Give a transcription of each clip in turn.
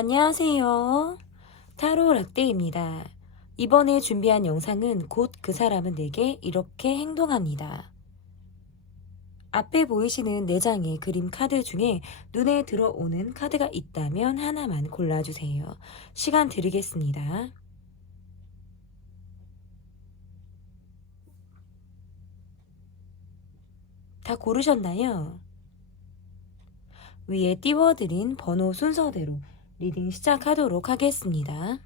안녕하세요. 타로 라떼입니다. 이번에 준비한 영상은 곧 그 사람은 내게 이렇게 행동합니다. 앞에 보이시는 4장의 그림 카드 중에 눈에 들어오는 카드가 있다면 하나만 골라주세요. 시간 드리겠습니다. 다 고르셨나요? 위에 띄워드린 번호 순서대로 리딩 시작하도록 하겠습니다.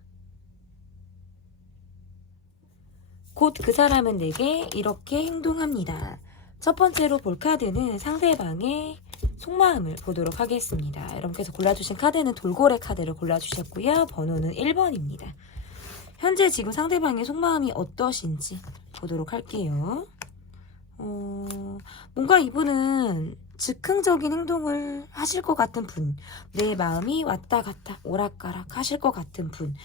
곧 그 사람은 내게 이렇게 행동합니다. 첫 번째로 볼 카드는 상대방의 속마음을 보도록 하겠습니다. 여러분께서 골라주신 카드는 돌고래 카드를 골라주셨고요. 번호는 1번입니다. 현재 지금 상대방의 속마음이 어떠신지 보도록 할게요. 뭔가 이분은 즉흥적인 행동을 하실 것 같은 분, 내 마음이 왔다 갔다 오락가락 하실 것 같은 분,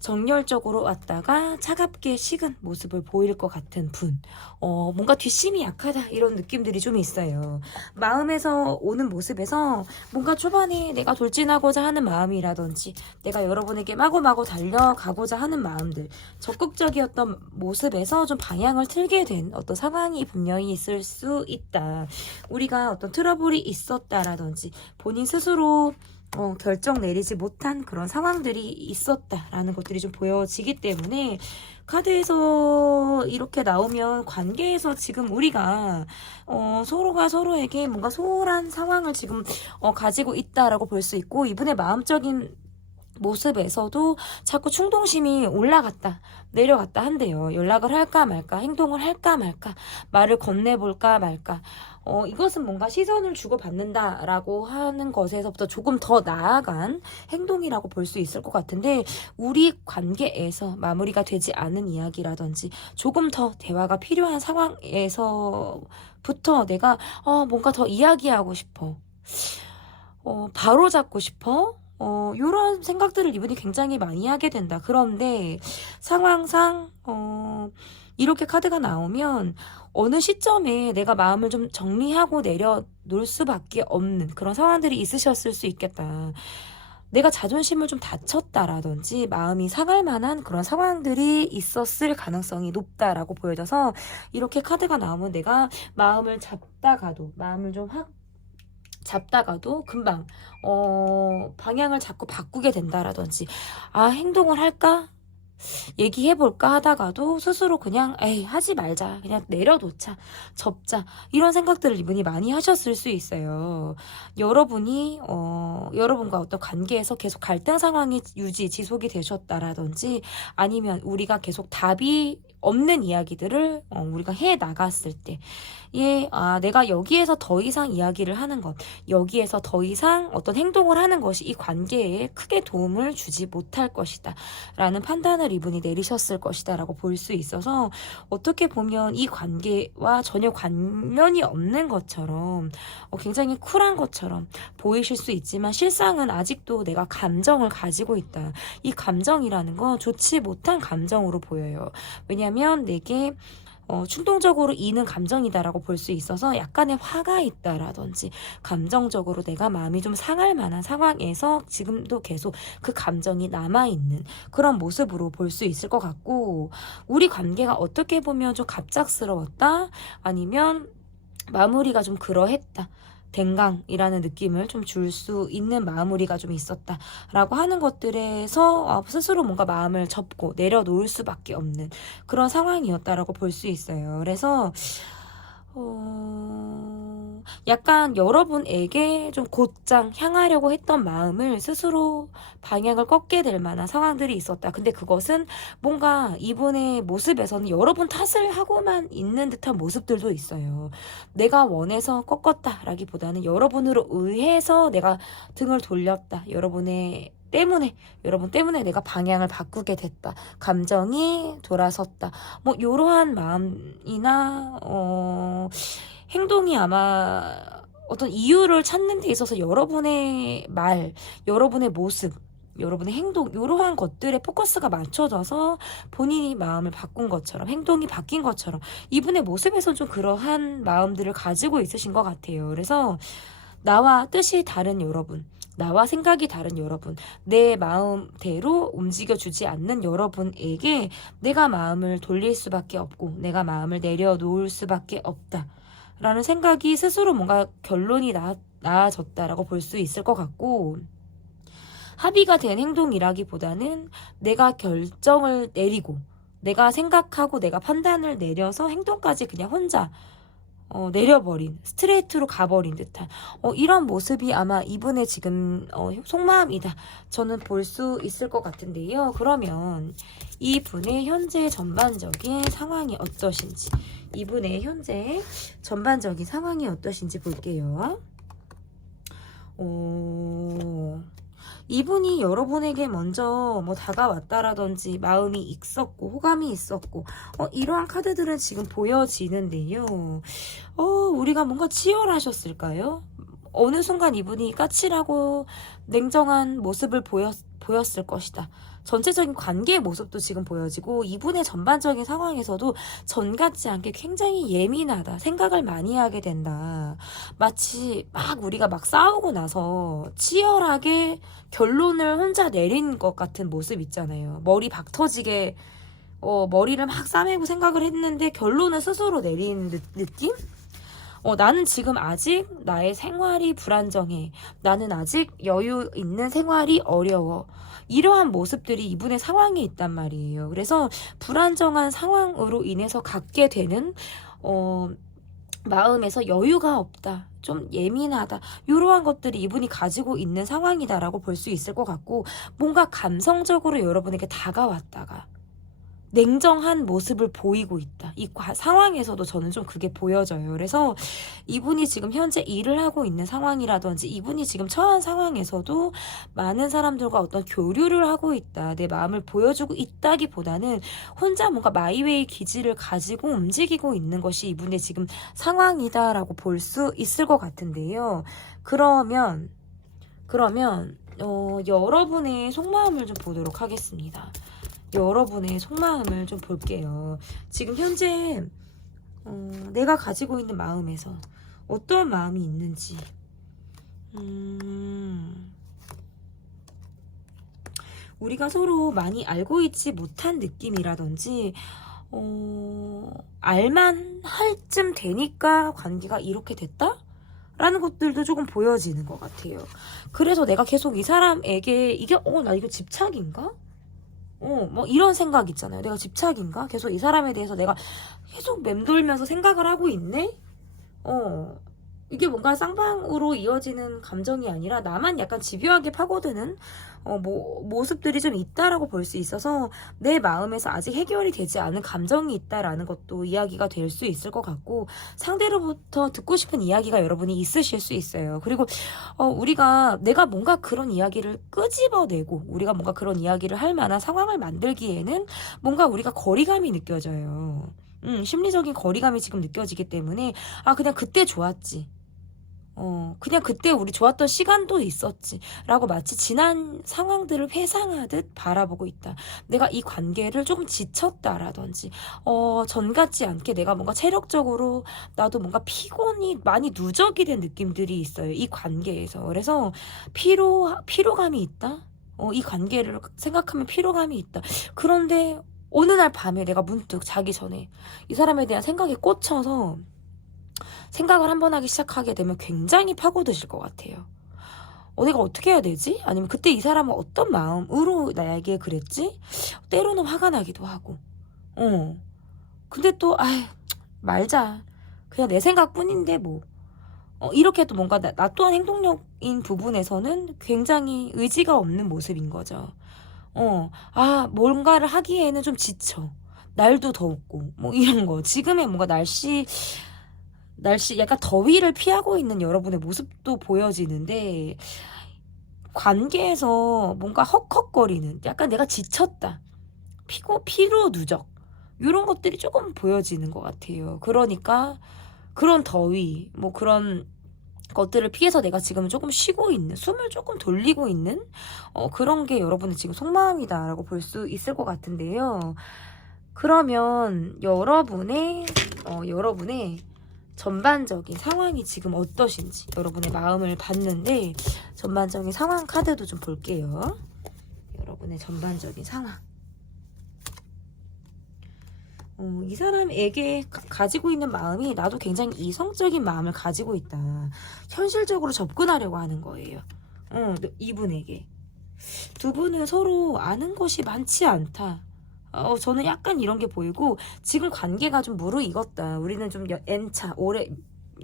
정열적으로 왔다가 차갑게 식은 모습을 보일 것 같은 분, 뭔가 뒷심이 약하다 이런 느낌들이 좀 있어요. 마음에서 오는 모습에서 뭔가 초반에 내가 돌진하고자 하는 마음이라든지 내가 여러분에게 마구마구 달려가고자 하는 마음들, 적극적이었던 모습에서 좀 방향을 틀게 된 어떤 상황이 분명히 있을 수 있다. 우리가 어떤 트러블이 있었다라든지 본인 스스로 결정 내리지 못한 그런 상황들이 있었다라는 것들이 좀 보여지기 때문에 카드에서 이렇게 나오면 관계에서 지금 우리가 서로가 서로에게 뭔가 소홀한 상황을 지금 가지고 있다라고 볼 수 있고, 이분의 마음적인 모습에서도 자꾸 충동심이 올라갔다 내려갔다 한대요. 연락을 할까 말까, 행동을 할까 말까, 말을 건네볼까 말까. 이것은 뭔가 시선을 주고받는다라고 하는 것에서부터 조금 더 나아간 행동이라고 볼 수 있을 것 같은데, 우리 관계에서 마무리가 되지 않은 이야기라든지 조금 더 대화가 필요한 상황에서부터 내가 뭔가 더 이야기하고 싶어, 바로 잡고 싶어, 요런 생각들을 이분이 굉장히 많이 하게 된다. 그런데 상황상 이렇게 카드가 나오면 어느 시점에 내가 마음을 좀 정리하고 내려놓을 수밖에 없는 그런 상황들이 있으셨을 수 있겠다. 내가 자존심을 좀 다쳤다라든지 마음이 상할 만한 그런 상황들이 있었을 가능성이 높다라고 보여져서, 이렇게 카드가 나오면 내가 마음을 마음을 좀 확 잡다가도 금방 방향을 자꾸 바꾸게 된다라든지, 행동을 할까? 얘기해볼까 하다가도 스스로 그냥 에이 하지 말자, 그냥 내려놓자, 접자, 이런 생각들을 이분이 많이 하셨을 수 있어요. 여러분이 여러분과 어떤 관계에서 계속 갈등 상황이 지속이 되셨다라든지, 아니면 우리가 계속 답이 없는 이야기들을 우리가 해 나갔을 때, 내가 여기에서 더 이상 이야기를 하는 것, 여기에서 더 이상 어떤 행동을 하는 것이 이 관계에 크게 도움을 주지 못할 것이다 라는 판단을 이분이 내리셨을 것이다 라고 볼 수 있어서, 어떻게 보면 이 관계와 전혀 관련이 없는 것처럼, 굉장히 쿨한 것처럼 보이실 수 있지만, 실상은 아직도 내가 감정을 가지고 있다. 이 감정이라는 건 좋지 못한 감정으로 보여요. 왜냐면 내게 충동적으로 이는 감정이다라고 볼 수 있어서, 약간의 화가 있다라든지 감정적으로 내가 마음이 좀 상할 만한 상황에서 지금도 계속 그 감정이 남아있는 그런 모습으로 볼 수 있을 것 같고, 우리 관계가 어떻게 보면 좀 갑작스러웠다, 아니면 마무리가 좀 그러했다, 댕강이라는 느낌을 좀 줄 수 있는 마무리가 좀 있었다라고 하는 것들에서 스스로 뭔가 마음을 접고 내려놓을 수밖에 없는 그런 상황이었다라고 볼 수 있어요. 그래서 약간 여러분에게 좀 곧장 향하려고 했던 마음을 스스로 방향을 꺾게 될 만한 상황들이 있었다. 근데 그것은 뭔가 이분의 모습에서는 여러분 탓을 하고만 있는 듯한 모습들도 있어요. 내가 원해서 꺾었다라기보다는 여러분으로 의해서 내가 등을 돌렸다, 여러분 때문에 내가 방향을 바꾸게 됐다, 감정이 돌아섰다, 뭐 이러한 마음이나 행동이 아마 어떤 이유를 찾는 데 있어서 여러분의 말, 여러분의 모습, 여러분의 행동, 이러한 것들에 포커스가 맞춰져서 본인이 마음을 바꾼 것처럼, 행동이 바뀐 것처럼 이분의 모습에선 좀 그러한 마음들을 가지고 있으신 것 같아요. 그래서 나와 뜻이 다른 여러분, 나와 생각이 다른 여러분, 내 마음대로 움직여주지 않는 여러분에게 내가 마음을 돌릴 수밖에 없고 내가 마음을 내려놓을 수밖에 없다 라는 생각이 스스로 뭔가 결론이 나아졌다라고 볼 수 있을 것 같고, 합의가 된 행동이라기보다는 내가 결정을 내리고 내가 생각하고 내가 판단을 내려서 행동까지 그냥 혼자 내려버린, 스트레이트로 가버린 듯한 이런 모습이 아마 이분의 지금 속마음이다 저는 볼 수 있을 것 같은데요. 그러면 이분의 현재 전반적인 상황이 어떠신지, 이분의 현재 전반적인 상황이 어떠신지 볼게요. 이분이 여러분에게 먼저 뭐 다가왔다라든지 마음이 있었고 호감이 있었고 이러한 카드들은 지금 보여지는데요. 우리가 뭔가 치열하셨을까요? 어느 순간 이분이 까칠하고 냉정한 모습을 보였을 것이다. 전체적인 관계의 모습도 지금 보여지고 이분의 전반적인 상황에서도 전 같지 않게 굉장히 예민하다. 생각을 많이 하게 된다. 마치 막 우리가 막 싸우고 나서 치열하게 결론을 혼자 내린 것 같은 모습 있잖아요. 머리 박 터지게 머리를 막 싸매고 생각을 했는데 결론을 스스로 내린 느낌? 나는 지금 아직 나의 생활이 불안정해. 나는 아직 여유 있는 생활이 어려워. 이러한 모습들이 이분의 상황에 있단 말이에요. 그래서 불안정한 상황으로 인해서 갖게 되는 마음에서 여유가 없다. 좀 예민하다. 이러한 것들이 이분이 가지고 있는 상황이다라고 볼 수 있을 것 같고, 뭔가 감성적으로 여러분에게 다가왔다가 냉정한 모습을 보이고 있다. 이 상황에서도 저는 좀 그게 보여져요. 그래서 이분이 지금 현재 일을 하고 있는 상황이라든지 이분이 지금 처한 상황에서도 많은 사람들과 어떤 교류를 하고 있다. 내 마음을 보여주고 있다기보다는 혼자 뭔가 마이웨이 기질을 가지고 움직이고 있는 것이 이분의 지금 상황이다라고 볼 수 있을 것 같은데요. 그러면 여러분의 속마음을 좀 보도록 하겠습니다. 여러분의 속마음을 좀 볼게요. 지금 현재 내가 가지고 있는 마음에서 어떤 마음이 있는지, 우리가 서로 많이 알고 있지 못한 느낌이라든지 알만 할 쯤 되니까 관계가 이렇게 됐다? 라는 것들도 조금 보여지는 것 같아요. 그래서 내가 계속 이 사람에게 이게 나 이거 집착인가? 뭐 이런 생각 있잖아요. 내가 집착인가? 계속 이 사람에 대해서 내가 계속 맴돌면서 생각을 하고 있네? 이게 뭔가 쌍방으로 이어지는 감정이 아니라 나만 약간 집요하게 파고드는 모습들이 좀 있다라고 볼 수 있어서 내 마음에서 아직 해결이 되지 않은 감정이 있다라는 것도 이야기가 될 수 있을 것 같고, 상대로부터 듣고 싶은 이야기가 여러분이 있으실 수 있어요. 그리고 내가 뭔가 그런 이야기를 끄집어내고 우리가 뭔가 그런 이야기를 할 만한 상황을 만들기에는 뭔가 우리가 거리감이 느껴져요. 심리적인 거리감이 지금 느껴지기 때문에 그냥 그때 좋았지. 그냥 그때 우리 좋았던 시간도 있었지 라고 마치 지난 상황들을 회상하듯 바라보고 있다. 내가 이 관계를 조금 지쳤다라든지 전 같지 않게 내가 뭔가 체력적으로 나도 뭔가 피곤이 많이 누적이 된 느낌들이 있어요. 이 관계에서. 그래서 피로감이 있다? 이 관계를 생각하면 피로감이 있다. 그런데 어느 날 밤에 내가 문득 자기 전에 이 사람에 대한 생각에 꽂혀서 생각을 한번 하기 시작하게 되면 굉장히 파고드실 것 같아요. 내가 어떻게 해야 되지? 아니면 그때 이 사람은 어떤 마음으로 나에게 그랬지? 때로는 화가 나기도 하고. 근데 또 말자. 그냥 내 생각뿐인데 뭐. 이렇게 또 뭔가 나 또한 행동력인 부분에서는 굉장히 의지가 없는 모습인 거죠. 뭔가를 하기에는 좀 지쳐. 날도 덥고 뭐 이런 거. 지금의 뭔가 날씨 약간 더위를 피하고 있는 여러분의 모습도 보여지는데, 관계에서 뭔가 헉헉거리는, 약간 내가 지쳤다, 피로 누적, 이런 것들이 조금 보여지는 것 같아요. 그러니까 그런 더위, 뭐 그런 것들을 피해서 내가 지금 조금 쉬고 있는, 숨을 조금 돌리고 있는 그런 게 여러분의 지금 속마음이다라고 볼 수 있을 것 같은데요. 그러면 여러분의 전반적인 상황이 지금 어떠신지 여러분의 마음을 봤는데 전반적인 상황 카드도 좀 볼게요. 여러분의 전반적인 상황. 이 사람에게 가지고 있는 마음이 나도 굉장히 이성적인 마음을 가지고 있다. 현실적으로 접근하려고 하는 거예요. 이분에게. 두 분은 서로 아는 것이 많지 않다. 저는 약간 이런 게 보이고 지금 관계가 좀 무르익었다. 우리는 좀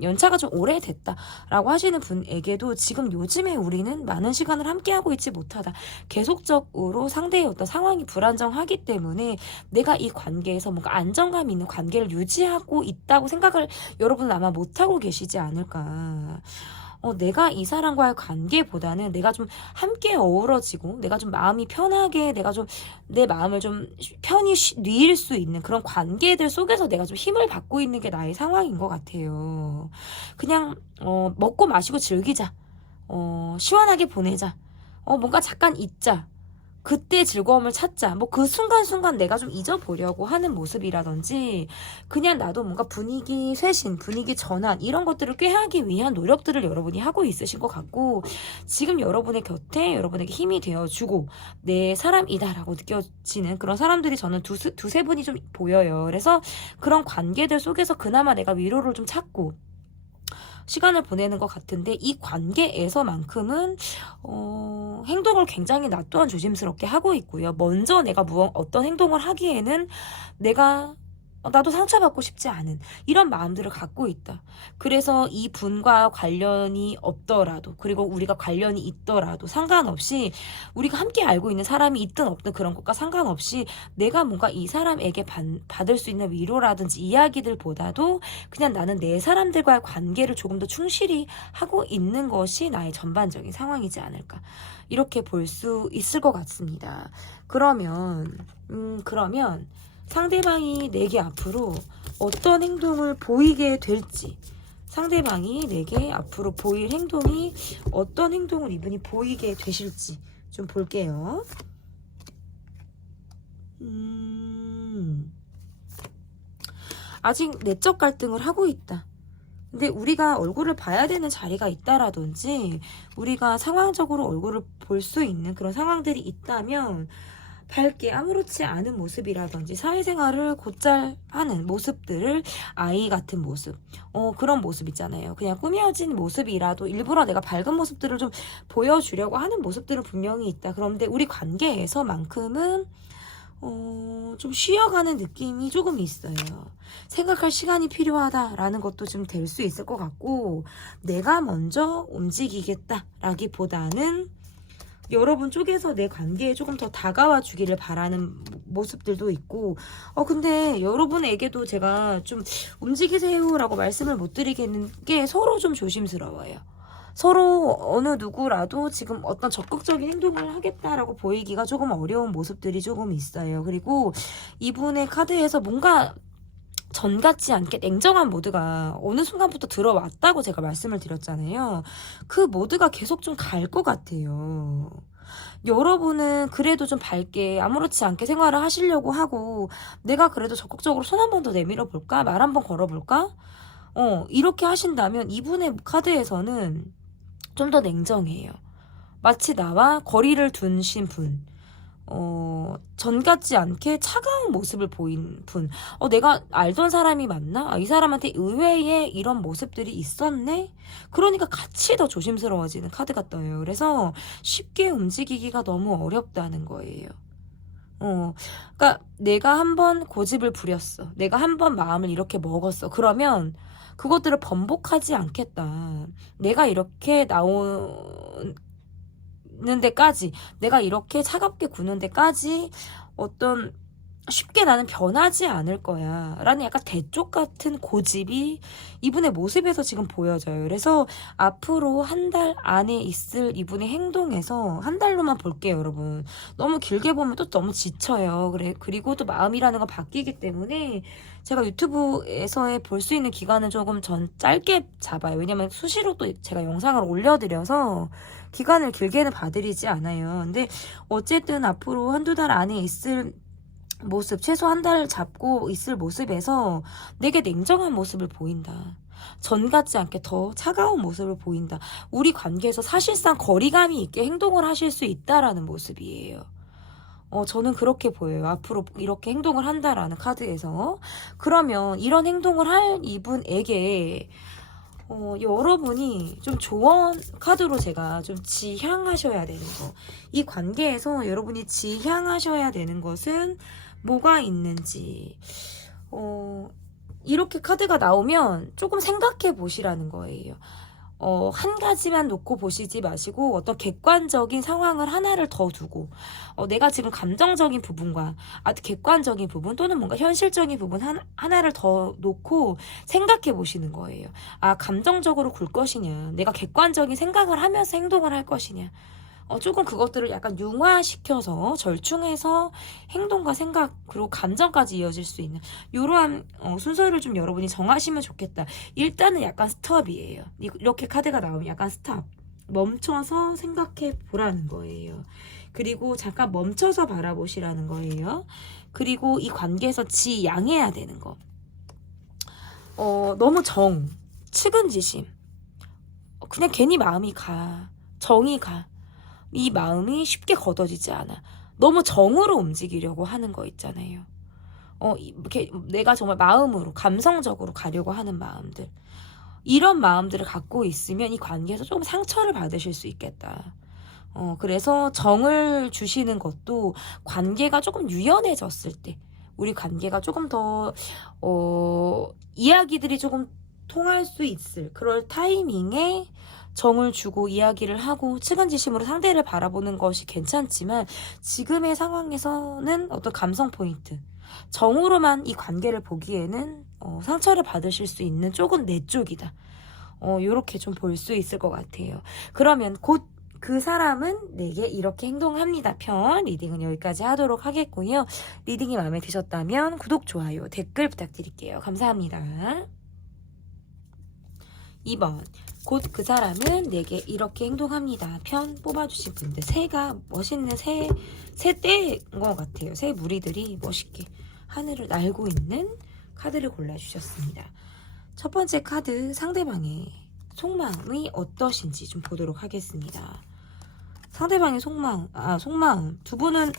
연차가 좀 오래됐다라고 하시는 분에게도 지금 요즘에 우리는 많은 시간을 함께하고 있지 못하다. 계속적으로 상대의 어떤 상황이 불안정하기 때문에 내가 이 관계에서 뭔가 안정감 있는 관계를 유지하고 있다고 생각을 여러분은 아마 못하고 계시지 않을까. 내가 이 사람과의 관계보다는 내가 좀 함께 어우러지고 내가 좀 마음이 편하게 내가 좀 내 마음을 좀 편히 누일 수 있는 그런 관계들 속에서 내가 좀 힘을 받고 있는 게 나의 상황인 것 같아요. 그냥 먹고 마시고 즐기자. 시원하게 보내자. 뭔가 잠깐 있자. 그때 즐거움을 찾자. 뭐 그 순간순간 내가 좀 잊어보려고 하는 모습이라든지 그냥 나도 뭔가 분위기 쇄신, 분위기 전환 이런 것들을 꾀하기 위한 노력들을 여러분이 하고 있으신 것 같고 지금 여러분의 곁에 여러분에게 힘이 되어주고 내 사람이다라고 느껴지는 그런 사람들이 저는 두세 분이 좀 보여요. 그래서 그런 관계들 속에서 그나마 내가 위로를 좀 찾고 시간을 보내는 것 같은데 이 관계에서만큼은 행동을 굉장히 나 또한 조심스럽게 하고 있고요. 먼저 내가 어떤 행동을 하기에는 내가 나도 상처받고 싶지 않은 이런 마음들을 갖고 있다. 그래서 이 분과 관련이 없더라도 그리고 우리가 관련이 있더라도 상관없이 우리가 함께 알고 있는 사람이 있든 없든 그런 것과 상관없이 내가 뭔가 이 사람에게 받을 수 있는 위로라든지 이야기들보다도 그냥 나는 내 사람들과의 관계를 조금 더 충실히 하고 있는 것이 나의 전반적인 상황이지 않을까. 이렇게 볼 수 있을 것 같습니다. 그러면 상대방이 내게 앞으로 어떤 행동을 보이게 될지 상대방이 내게 앞으로 보일 행동이 어떤 행동을 이분이 보이게 되실지 좀 볼게요. 아직 내적 갈등을 하고 있다. 근데 우리가 얼굴을 봐야 되는 자리가 있다라든지 우리가 상황적으로 얼굴을 볼 수 있는 그런 상황들이 있다면 밝게 아무렇지 않은 모습이라든지 사회생활을 곧잘 하는 모습들을 아이 같은 모습 그런 모습 있잖아요. 그냥 꾸며진 모습이라도 일부러 내가 밝은 모습들을 좀 보여주려고 하는 모습들은 분명히 있다. 그런데 우리 관계에서만큼은 좀 쉬어가는 느낌이 조금 있어요. 생각할 시간이 필요하다라는 것도 좀 될 수 있을 것 같고 내가 먼저 움직이겠다라기보다는 여러분 쪽에서 내 관계에 조금 더 다가와 주기를 바라는 모습들도 있고 근데 여러분에게도 제가 좀 움직이세요라고 말씀을 못 드리겠는 게 서로 좀 조심스러워요. 서로 어느 누구라도 지금 어떤 적극적인 행동을 하겠다라고 보이기가 조금 어려운 모습들이 조금 있어요. 그리고 이분의 카드에서 뭔가 전 같지 않게 냉정한 모드가 어느 순간부터 들어왔다고 제가 말씀을 드렸잖아요. 그 모드가 계속 좀 갈 것 같아요. 여러분은 그래도 좀 밝게 아무렇지 않게 생활을 하시려고 하고 내가 그래도 적극적으로 손 한 번 더 내밀어 볼까? 말 한 번 걸어볼까? 이렇게 하신다면 이분의 카드에서는 좀 더 냉정해요. 마치 나와 거리를 두신 분. 전 같지 않게 차가운 모습을 보인 분. 내가 알던 사람이 맞나? 이 사람한테 의외의 이런 모습들이 있었네? 그러니까 같이 더 조심스러워지는 카드가 떠요. 그래서 쉽게 움직이기가 너무 어렵다는 거예요. 그러니까 내가 한번 고집을 부렸어. 내가 한번 마음을 이렇게 먹었어. 그러면 그것들을 번복하지 않겠다. 내가 이렇게 나오는 데까지 내가 이렇게 차갑게 구는 데까지 어떤 쉽게 나는 변하지 않을 거야 라는 약간 대쪽 같은 고집이 이분의 모습에서 지금 보여져요. 그래서 앞으로 한 달 안에 있을 이분의 행동에서 한 달로만 볼게요. 여러분 너무 길게 보면 또 너무 지쳐요. 그리고 또 마음이라는 건 바뀌기 때문에 제가 유튜브에서의 볼 수 있는 기간은 조금 전 짧게 잡아요. 왜냐면 수시로 또 제가 영상을 올려드려서 기간을 길게는 봐드리지 않아요. 근데 어쨌든 앞으로 한두 달 안에 있을 모습, 최소 한 달 잡고 있을 모습에서 내게 냉정한 모습을 보인다. 전 같지 않게 더 차가운 모습을 보인다. 우리 관계에서 사실상 거리감이 있게 행동을 하실 수 있다라는 모습이에요. 저는 그렇게 보여요. 앞으로 이렇게 행동을 한다라는 카드에서. 그러면 이런 행동을 할 이분에게 여러분이 좀 조언 카드로 제가 좀 지향하셔야 되는 거. 이 관계에서 여러분이 지향하셔야 되는 것은 뭐가 있는지. 이렇게 카드가 나오면 조금 생각해 보시라는 거예요. 한 가지만 놓고 보시지 마시고 어떤 객관적인 상황을 하나를 더 두고 내가 지금 감정적인 부분과 아주 객관적인 부분 또는 뭔가 현실적인 부분 하나를 더 놓고 생각해 보시는 거예요. 아, 감정적으로 굴 것이냐, 내가 객관적인 생각을 하면서 행동을 할 것이냐. 조금 그것들을 약간 융화시켜서 절충해서 행동과 생각 그리고 감정까지 이어질 수 있는 이러한 순서를 좀 여러분이 정하시면 좋겠다. 일단은 약간 스톱이에요. 이렇게 카드가 나오면 약간 스톱. 멈춰서 생각해 보라는 거예요. 그리고 잠깐 멈춰서 바라보시라는 거예요. 그리고 이 관계에서 지양해야 되는 거. 너무 측은지심. 그냥 괜히 마음이 가. 정이 가. 이 마음이 쉽게 걷어지지 않아. 너무 정으로 움직이려고 하는 거 있잖아요. 이렇게 내가 정말 마음으로, 감성적으로 가려고 하는 마음들. 이런 마음들을 갖고 있으면 이 관계에서 조금 상처를 받으실 수 있겠다. 그래서 정을 주시는 것도 관계가 조금 유연해졌을 때, 우리 관계가 조금 더, 이야기들이 조금 통할 수 있을 그럴 타이밍에 정을 주고 이야기를 하고 측은지심으로 상대를 바라보는 것이 괜찮지만 지금의 상황에서는 어떤 감성 포인트, 정으로만 이 관계를 보기에는 상처를 받으실 수 있는 쪽은 내 쪽이다. 요렇게 좀 볼 수 있을 것 같아요. 그러면 곧 그 사람은 내게 이렇게 행동합니다. 편 리딩은 여기까지 하도록 하겠고요. 리딩이 마음에 드셨다면 구독, 좋아요, 댓글 부탁드릴게요. 감사합니다. 2번 곧 그 사람은 내게 이렇게 행동합니다. 편 뽑아주신 분들 새가 멋있는 새떼인 것 같아요. 새 무리들이 멋있게 하늘을 날고 있는 카드를 골라주셨습니다. 첫 번째 카드 상대방의 속마음이 어떠신지 좀 보도록 하겠습니다. 상대방의 속마음 두 분은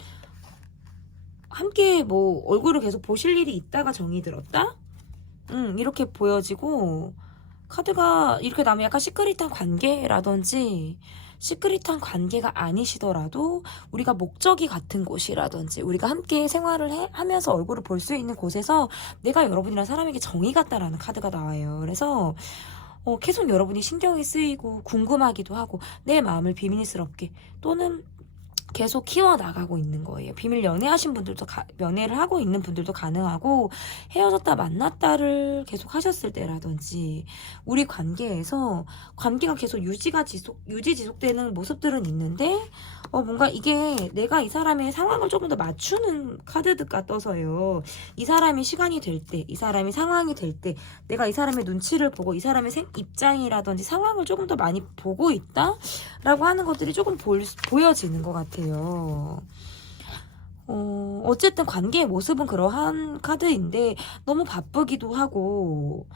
함께 뭐 얼굴을 계속 보실 일이 있다가 정이 들었다? 이렇게 보여지고 카드가 이렇게 나면 약간 시크릿한 관계라든지 시크릿한 관계가 아니시더라도 우리가 목적이 같은 곳이라든지 우리가 함께 생활을 하면서 얼굴을 볼 수 있는 곳에서 내가 여러분이랑 사람에게 정이 같다라는 카드가 나와요. 그래서 계속 여러분이 신경이 쓰이고 궁금하기도 하고 내 마음을 비밀스럽게 또는 계속 키워나가고 있는 거예요. 비밀 연애하신 분들도 연애를 하고 있는 분들도 가능하고 헤어졌다 만났다를 계속 하셨을 때라든지 우리 관계에서 관계가 계속 지속되는 모습들은 있는데 뭔가 이게 내가 이 사람의 상황을 조금 더 맞추는 카드가 떠서요. 이 사람이 시간이 될 때, 이 사람이 상황이 될 때 내가 이 사람의 눈치를 보고 이 사람의 입장이라든지 상황을 조금 더 많이 보고 있다? 라고 하는 것들이 조금 보여지는 것 같아요. 어쨌든 관계의 모습은 그러한 카드인데 너무 바쁘기도 하고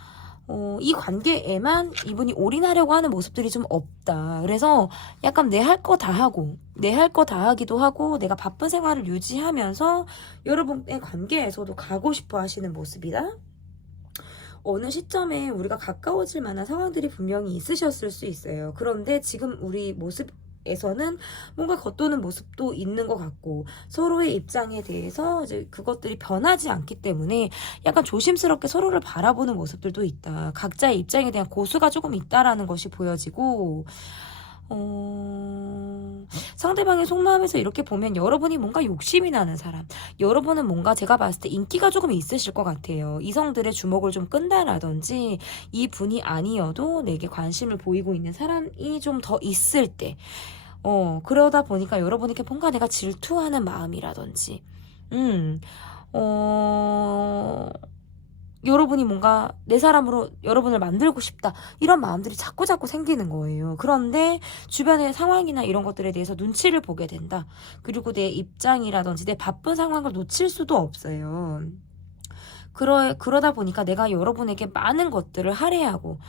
이 관계에만 이분이 올인하려고 하는 모습들이 좀 없다. 그래서 약간 내 할 거 다 하고 내 할 거 다 하기도 하고 내가 바쁜 생활을 유지하면서 여러분의 관계에서도 가고 싶어 하시는 모습이다. 어느 시점에 우리가 가까워질 만한 상황들이 분명히 있으셨을 수 있어요. 그런데 지금 우리 모습에서는 뭔가 겉도는 모습도 있는 것 같고 서로의 입장에 대해서 이제 그것들이 변하지 않기 때문에 약간 조심스럽게 서로를 바라보는 모습들도 있다. 각자의 입장에 대한 고수가 조금 있다라는 것이 보여지고 상대방의 속마음에서 이렇게 보면 여러분이 뭔가 욕심이 나는 사람, 여러분은 뭔가 제가 봤을 때 인기가 조금 있으실 것 같아요. 이성들의 주목을 좀 끈다라든지 이 분이 아니어도 내게 관심을 보이고 있는 사람이 좀 더 있을 때 그러다 보니까 여러분에게 뭔가 내가 질투하는 마음이라든지 여러분이 뭔가 내 사람으로 여러분을 만들고 싶다 이런 마음들이 자꾸 생기는 거예요. 그런데 주변의 상황이나 이런 것들에 대해서 눈치를 보게 된다. 그리고 내 입장이라든지 내 바쁜 상황을 놓칠 수도 없어요. 그러다 보니까 내가 여러분에게 많은 것들을 할애하고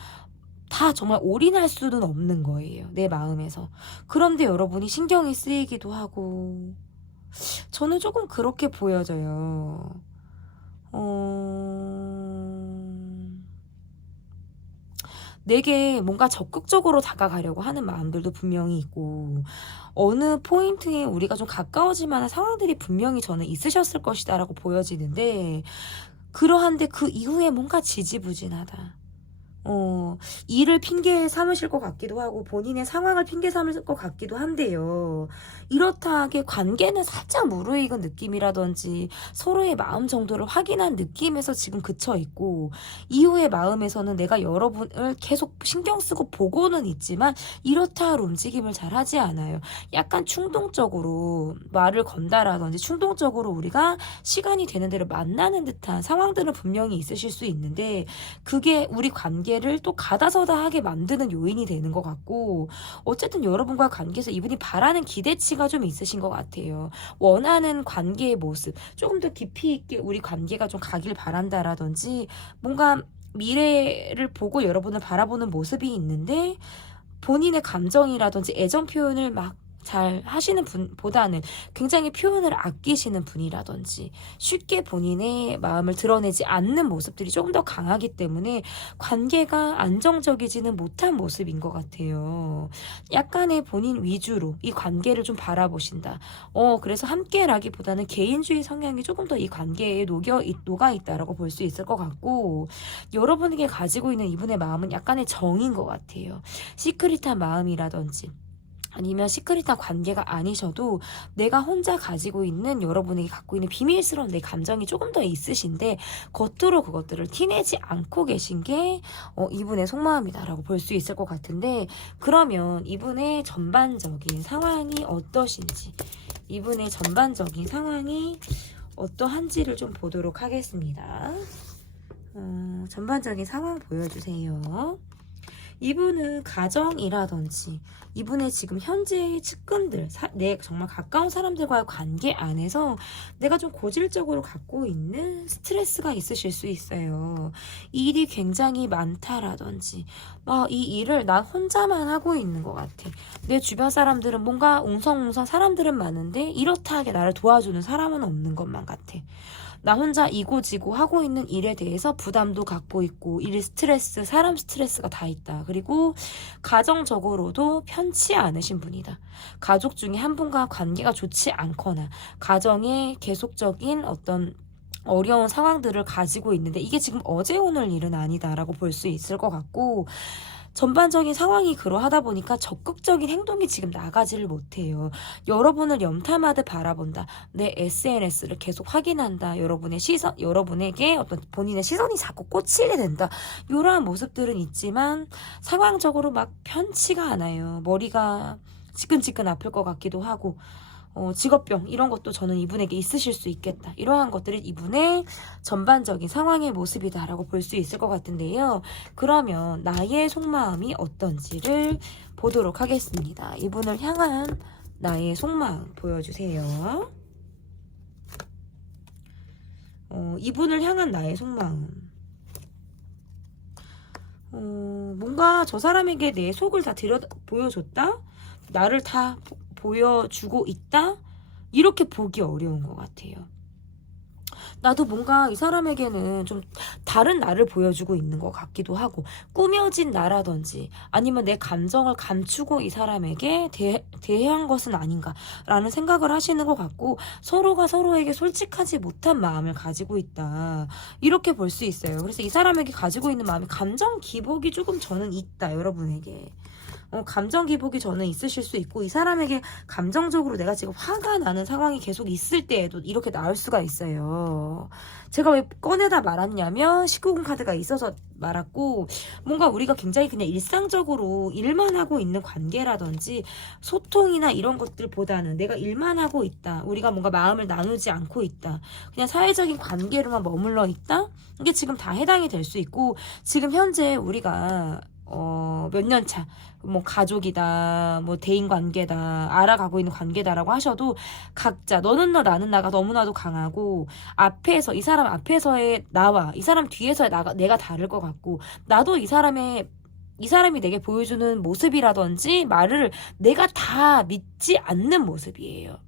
다 정말 올인할 수는 없는 거예요. 내 마음에서. 그런데 여러분이 신경이 쓰이기도 하고 저는 조금 그렇게 보여져요. 내게 뭔가 적극적으로 다가가려고 하는 마음들도 분명히 있고 어느 포인트에 우리가 좀 가까워질 만한 상황들이 분명히 저는 있으셨을 것이다라고 보여지는데 그러한데 그 이후에 뭔가 지지부진하다. 일을 핑계 삼으실 것 같기도 하고 본인의 상황을 핑계 삼을 것 같기도 한데요. 이렇다 하게 관계는 살짝 무르익은 느낌이라든지 서로의 마음 정도를 확인한 느낌에서 지금 그쳐 있고 이후의 마음에서는 내가 여러분을 계속 신경 쓰고 보고는 있지만 이렇다 할 움직임을 잘 하지 않아요. 약간 충동적으로 말을 건다라든지 충동적으로 우리가 시간이 되는 대로 만나는 듯한 상황들은 분명히 있으실 수 있는데 그게 우리 관계를 또 가다서다하게 만드는 요인이 되는 것 같고 어쨌든 여러분과 관계에서 이분이 바라는 기대치가 좀 있으신 것 같아요. 원하는 관계의 모습 조금 더 깊이 있게 우리 관계가 좀 가길 바란다라든지 뭔가 미래를 보고 여러분을 바라보는 모습이 있는데 본인의 감정이라든지 애정 표현을 막 잘 하시는 분보다는 굉장히 표현을 아끼시는 분이라든지 쉽게 본인의 마음을 드러내지 않는 모습들이 조금 더 강하기 때문에 관계가 안정적이지는 못한 모습인 것 같아요. 약간의 본인 위주로 이 관계를 좀 바라보신다. 그래서 함께라기보다는 개인주의 성향이 조금 더 이 관계에 녹아 있다라고 볼 수 있을 것 같고 여러분에게 가지고 있는 이분의 마음은 약간의 정인 것 같아요. 시크릿한 마음이라든지 아니면 시크릿한 관계가 아니셔도 내가 혼자 가지고 있는 여러분에게 갖고 있는 비밀스러운 내 감정이 조금 더 있으신데 겉으로 그것들을 티내지 않고 계신 게 이분의 속마음이다라고 볼 수 있을 것 같은데 그러면 이분의 전반적인 상황이 어떠신지 이분의 전반적인 상황이 어떠한지를 좀 보도록 하겠습니다. 전반적인 상황 보여주세요. 이분은 가정이라든지 이분의 지금 현재의 측근들, 내 정말 가까운 사람들과의 관계 안에서 내가 좀 고질적으로 갖고 있는 스트레스가 있으실 수 있어요. 일이 굉장히 많다라든지 이 일을 나 혼자만 하고 있는 것 같아. 내 주변 사람들은 뭔가 웅성웅성 사람들은 많은데 이렇다 하게 나를 도와주는 사람은 없는 것만 같아. 나 혼자 이고지고 하고 있는 일에 대해서 부담도 갖고 있고 일 스트레스, 사람 스트레스가 다 있다. 그리고 가정적으로도 편치 않으신 분이다. 가족 중에 한 분과 관계가 좋지 않거나 가정에 계속적인 어떤 어려운 상황들을 가지고 있는데 이게 지금 어제 오늘 일은 아니다라고 볼 수 있을 것 같고 전반적인 상황이 그러하다 보니까 적극적인 행동이 지금 나가지를 못해요. 여러분을 염탐하듯 바라본다. 내 SNS를 계속 확인한다. 여러분에게 어떤 본인의 시선이 자꾸 꽂히게 된다. 이러한 모습들은 있지만 상황적으로 막 편치가 않아요. 머리가 지끈지끈 아플 것 같기도 하고 직업병 이런 것도 저는 이분에게 있으실 수 있겠다. 이러한 것들이 이분의 전반적인 상황의 모습이다라고 볼 수 있을 것 같은데요. 그러면 나의 속마음이 어떤지를 보도록 하겠습니다. 이분을 향한 나의 속마음 보여주세요. 이분을 향한 나의 속마음. 뭔가 저 사람에게 내 속을 다 보여줬다? 나를 다 보여주고 있다? 이렇게 보기 어려운 것 같아요. 나도 뭔가 이 사람에게는 좀 다른 나를 보여주고 있는 것 같기도 하고 꾸며진 나라든지 아니면 내 감정을 감추고 이 사람에게 대한 것은 아닌가라는 생각을 하시는 것 같고 서로가 서로에게 솔직하지 못한 마음을 가지고 있다. 이렇게 볼 수 있어요. 그래서 이 사람에게 가지고 있는 마음이 감정 기복이 조금 저는 있다. 여러분에게. 감정 기복이 저는 있으실 수 있고 이 사람에게 감정적으로 내가 지금 화가 나는 상황이 계속 있을 때에도 이렇게 나올 수가 있어요. 제가 왜 꺼내다 말았냐면 19금 카드가 있어서 말았고 뭔가 우리가 굉장히 그냥 일상적으로 일만 하고 있는 관계라든지 소통이나 이런 것들보다는 내가 일만 하고 있다. 우리가 뭔가 마음을 나누지 않고 있다. 그냥 사회적인 관계로만 머물러 있다. 이게 지금 다 해당이 될 수 있고 지금 현재 우리가 몇 년 차, 뭐 가족이다, 뭐 대인 관계다, 알아가고 있는 관계다라고 하셔도 각자 너는 너 나는 나가 너무나도 강하고 앞에서 이 사람 앞에서의 나와 이 사람 뒤에서의 나가 내가 다를 것 같고 나도 이 사람이 내게 보여주는 모습이라든지 말을 내가 다 믿지 않는 모습이에요.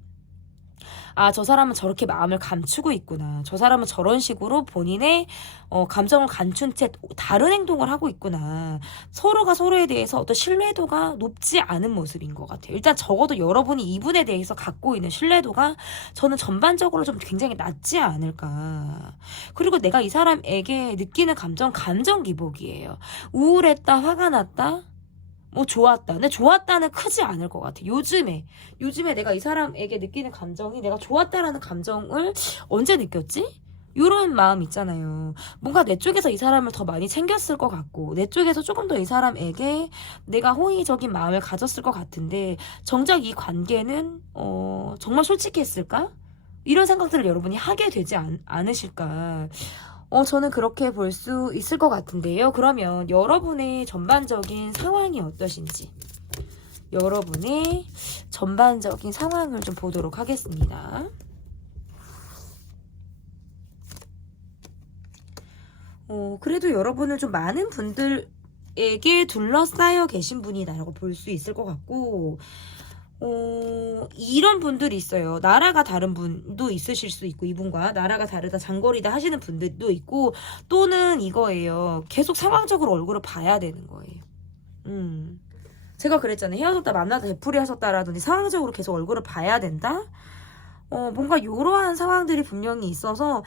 아, 저 사람은 저렇게 마음을 감추고 있구나. 저 사람은 저런 식으로 본인의 감정을 감춘 채 다른 행동을 하고 있구나. 서로가 서로에 대해서 어떤 신뢰도가 높지 않은 모습인 것 같아요. 일단 적어도 여러분이 이분에 대해서 갖고 있는 신뢰도가 저는 전반적으로 좀 굉장히 낮지 않을까. 그리고 내가 이 사람에게 느끼는 감정 기복이에요. 우울했다, 화가 났다. 뭐 좋았다. 근데 좋았다는 크지 않을 것 같아. 요즘에 내가 이 사람에게 느끼는 감정이 내가 좋았다라는 감정을 언제 느꼈지? 이런 마음 있잖아요. 뭔가 내 쪽에서 이 사람을 더 많이 챙겼을 것 같고 내 쪽에서 조금 더 이 사람에게 내가 호의적인 마음을 가졌을 것 같은데 정작 이 관계는 정말 솔직했을까? 이런 생각들을 여러분이 하게 되지 않으실까? 저는 그렇게 볼 수 있을 것 같은데요. 그러면 여러분의 전반적인 상황이 어떠신지 여러분의 전반적인 상황을 좀 보도록 하겠습니다. 그래도 여러분을 좀 많은 분들에게 둘러싸여 계신 분이다라고 볼 수 있을 것 같고 이런 분들이 있어요. 나라가 다른 분도 있으실 수 있고 이분과 나라가 다르다 장거리다 하시는 분들도 있고 또는 이거예요. 계속 상황적으로 얼굴을 봐야 되는 거예요. 제가 그랬잖아요. 헤어졌다 만나다 되풀이 하셨다라든지 상황적으로 계속 얼굴을 봐야 된다? 뭔가 이러한 상황들이 분명히 있어서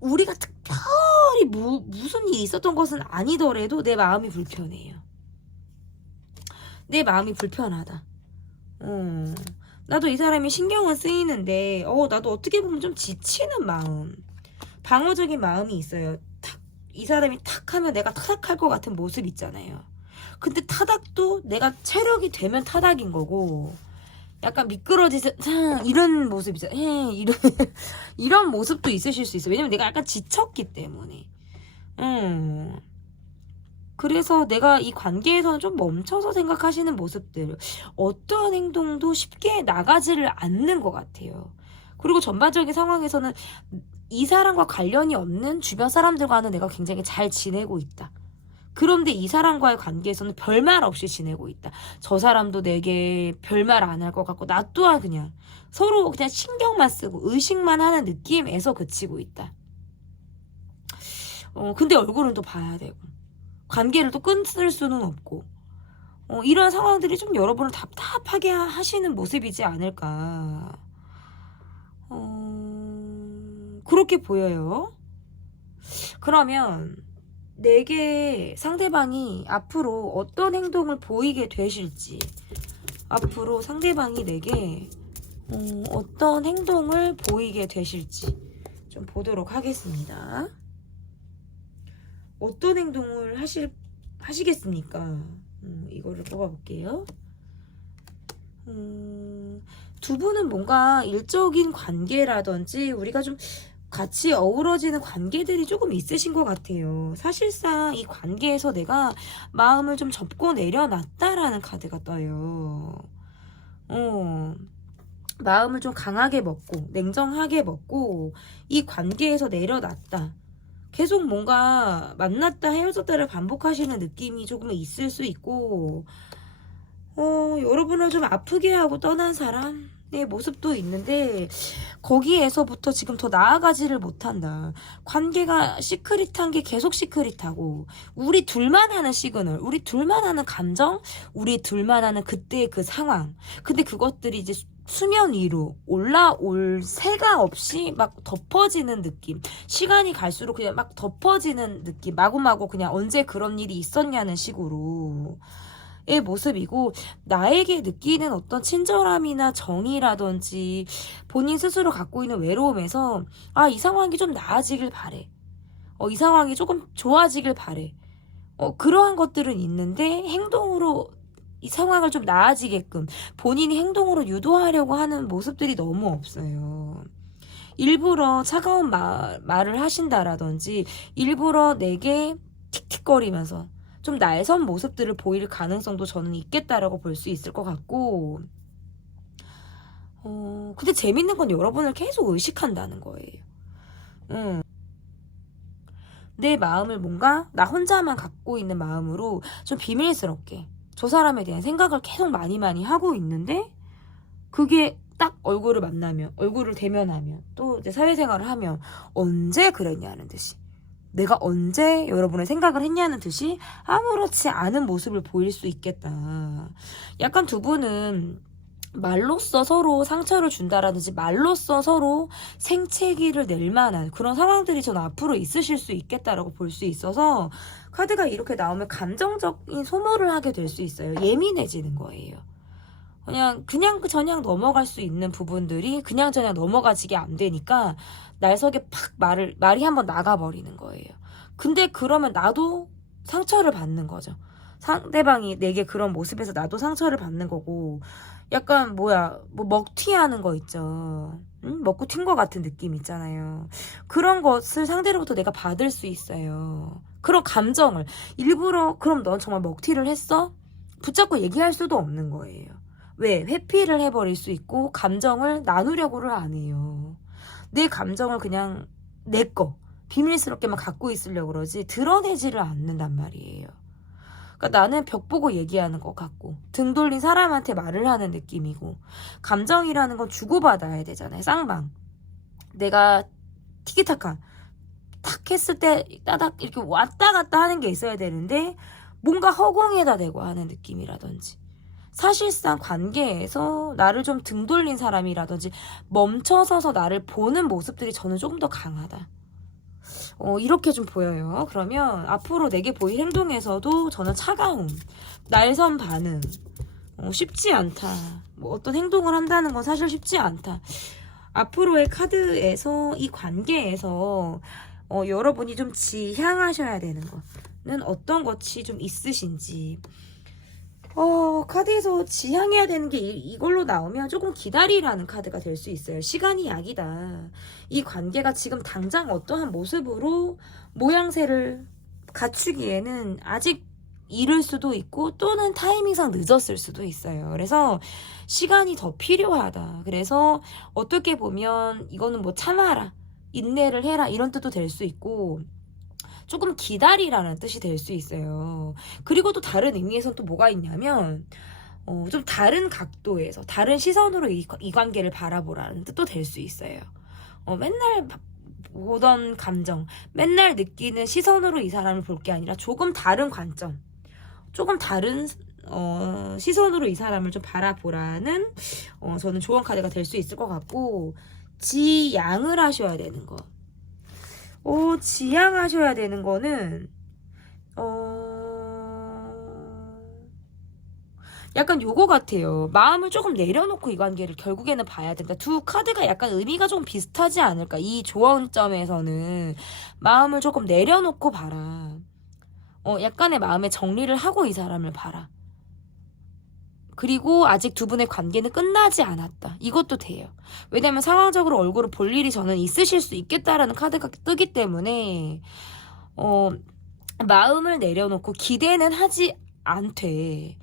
우리가 특별히 무슨 일이 있었던 것은 아니더라도 내 마음이 불편해요. 내 마음이 불편하다. 나도 이 사람이 신경은 쓰이는데 나도 어떻게 보면 좀 지치는 마음 방어적인 마음이 있어요. 이 사람이 탁 하면 내가 타닥할 것 같은 모습 있잖아요. 근데 타닥도 내가 체력이 되면 타닥인 거고 약간 미끄러지서 이런 모습이잖아요. 이런 모습도 있으실 수 있어요. 왜냐면 내가 약간 지쳤기 때문에 그래서 내가 이 관계에서는 좀 멈춰서 생각하시는 모습들 어떠한 행동도 쉽게 나가지를 않는 것 같아요. 그리고 전반적인 상황에서는 이 사람과 관련이 없는 주변 사람들과는 내가 굉장히 잘 지내고 있다. 그런데 이 사람과의 관계에서는 별말 없이 지내고 있다. 저 사람도 내게 별말 안 할 것 같고 나 또한 그냥 서로 그냥 신경만 쓰고 의식만 하는 느낌에서 그치고 있다. 근데 얼굴은 또 봐야 되고 관계를 또 끊을 수는 없고 이런 상황들이 좀 여러분을 답답하게 하시는 모습이지 않을까 그렇게 보여요. 그러면 내게 상대방이 앞으로 어떤 행동을 보이게 되실지 앞으로 상대방이 내게 어떤 행동을 보이게 되실지 좀 보도록 하겠습니다. 어떤 행동을 하시겠습니까? 이거를 뽑아볼게요. 두 분은 뭔가 일적인 관계라든지 우리가 좀 같이 어우러지는 관계들이 조금 있으신 것 같아요. 사실상 이 관계에서 내가 마음을 좀 접고 내려놨다라는 카드가 떠요. 마음을 좀 강하게 먹고 냉정하게 먹고 이 관계에서 내려놨다. 계속 뭔가 만났다 헤어졌다를 반복하시는 느낌이 조금 있을 수 있고 여러분을 좀 아프게 하고 떠난 사람의 모습도 있는데 거기에서부터 지금 더 나아가지를 못한다. 관계가 시크릿한 게 계속 시크릿하고 우리 둘만 하는 시그널, 우리 둘만 하는 감정, 우리 둘만 하는 그때의 그 상황. 근데 그것들이 이제 수면 위로 올라올 새가 없이 막 덮어지는 느낌. 시간이 갈수록 그냥 막 덮어지는 느낌. 마구마구 그냥 언제 그런 일이 있었냐는 식으로 의 모습이고 나에게 느끼는 어떤 친절함이나 정이라든지 본인 스스로 갖고 있는 외로움에서 이 상황이 좀 나아지길 바래. 이 상황이 조금 좋아지길 바래. 그러한 것들은 있는데 행동으로 이 상황을 좀 나아지게끔 본인이 행동으로 유도하려고 하는 모습들이 너무 없어요. 일부러 차가운 말을 하신다라든지 일부러 내게 틱틱거리면서 좀 날선 모습들을 보일 가능성도 저는 있겠다라고 볼 수 있을 것 같고, 근데 재밌는 건 여러분을 계속 의식한다는 거예요. 내 마음을 뭔가 나 혼자만 갖고 있는 마음으로 좀 비밀스럽게 저 사람에 대한 생각을 계속 많이 하고 있는데, 그게 딱 얼굴을 만나면, 얼굴을 대면하면, 또 이제 사회생활을 하면 언제 그랬냐는 듯이, 내가 언제 여러분의 생각을 했냐는 듯이 아무렇지 않은 모습을 보일 수 있겠다. 약간 두 분은 말로써 서로 상처를 준다라든지 말로써 서로 생채기를 낼 만한 그런 상황들이 저는 앞으로 있으실 수 있겠다라고 볼 수 있어서, 카드가 이렇게 나오면 감정적인 소모를 하게 될 수 있어요. 예민해지는 거예요. 그냥 넘어갈 수 있는 부분들이 그냥 넘어가지게 안 되니까 날석에 팍 말이 한번 나가버리는 거예요. 근데 그러면 나도 상처를 받는 거죠. 상대방이 내게 그런 모습에서 나도 상처를 받는 거고, 약간 먹튀하는 거 있죠. 응? 먹고 튄 거 같은 느낌 있잖아요. 그런 것을 상대로부터 내가 받을 수 있어요. 그런 감정을 일부러, 그럼 넌 정말 먹튀를 했어? 붙잡고 얘기할 수도 없는 거예요. 왜? 회피를 해버릴 수 있고 감정을 나누려고를 안 해요. 내 감정을 그냥 내 거 비밀스럽게만 갖고 있으려고 그러지 드러내지를 않는단 말이에요. 그러니까 나는 벽 보고 얘기하는 것 같고 등 돌린 사람한테 말을 하는 느낌이고, 감정이라는 건 주고받아야 되잖아요. 쌍방. 내가 티키타카 탁 했을 때 따닥 이렇게 왔다 갔다 하는 게 있어야 되는데 뭔가 허공에다 대고 하는 느낌이라든지, 사실상 관계에서 나를 좀 등 돌린 사람이라든지 멈춰서서 나를 보는 모습들이 저는 조금 더 강하다. 이렇게 좀 보여요. 그러면 앞으로 내게 보일 행동에서도 저는 차가움, 날선 반응, 쉽지 않다. 뭐 어떤 행동을 한다는 건 사실 쉽지 않다. 앞으로의 카드에서 이 관계에서 여러분이 좀 지향하셔야 되는 거는 어떤 것이 좀 있으신지. 카드에서 지향해야 되는 게 이걸로 나오면 조금 기다리라는 카드가 될 수 있어요. 시간이 약이다. 이 관계가 지금 당장 어떠한 모습으로 모양새를 갖추기에는 아직 이를 수도 있고 또는 타이밍상 늦었을 수도 있어요. 그래서 시간이 더 필요하다. 그래서 어떻게 보면 이거는 뭐 참아라, 인내를 해라 이런 뜻도 될 수 있고, 조금 기다리라는 뜻이 될 수 있어요. 그리고 또 다른 의미에서는 또 뭐가 있냐면 좀 다른 각도에서 다른 시선으로 이 관계를 바라보라는 뜻도 될 수 있어요. 맨날 보던 감정, 맨날 느끼는 시선으로 이 사람을 볼 게 아니라 조금 다른 관점, 조금 다른 시선으로 이 사람을 좀 바라보라는 저는 조언 카드가 될 수 있을 것 같고, 지양을 하셔야 되는 거. 지향하셔야 되는 거는 약간 요거 같아요. 마음을 조금 내려놓고 이 관계를 결국에는 봐야 된다. 두 카드가 약간 의미가 좀 비슷하지 않을까. 이 조언점에서는 마음을 조금 내려놓고 봐라. 약간의 마음의 정리를 하고 이 사람을 봐라. 그리고 아직 두 분의 관계는 끝나지 않았다. 이것도 돼요. 왜냐면 상황적으로 얼굴을 볼 일이 저는 있으실 수 있겠다라는 카드가 뜨기 때문에 마음을 내려놓고 기대는 하지 않되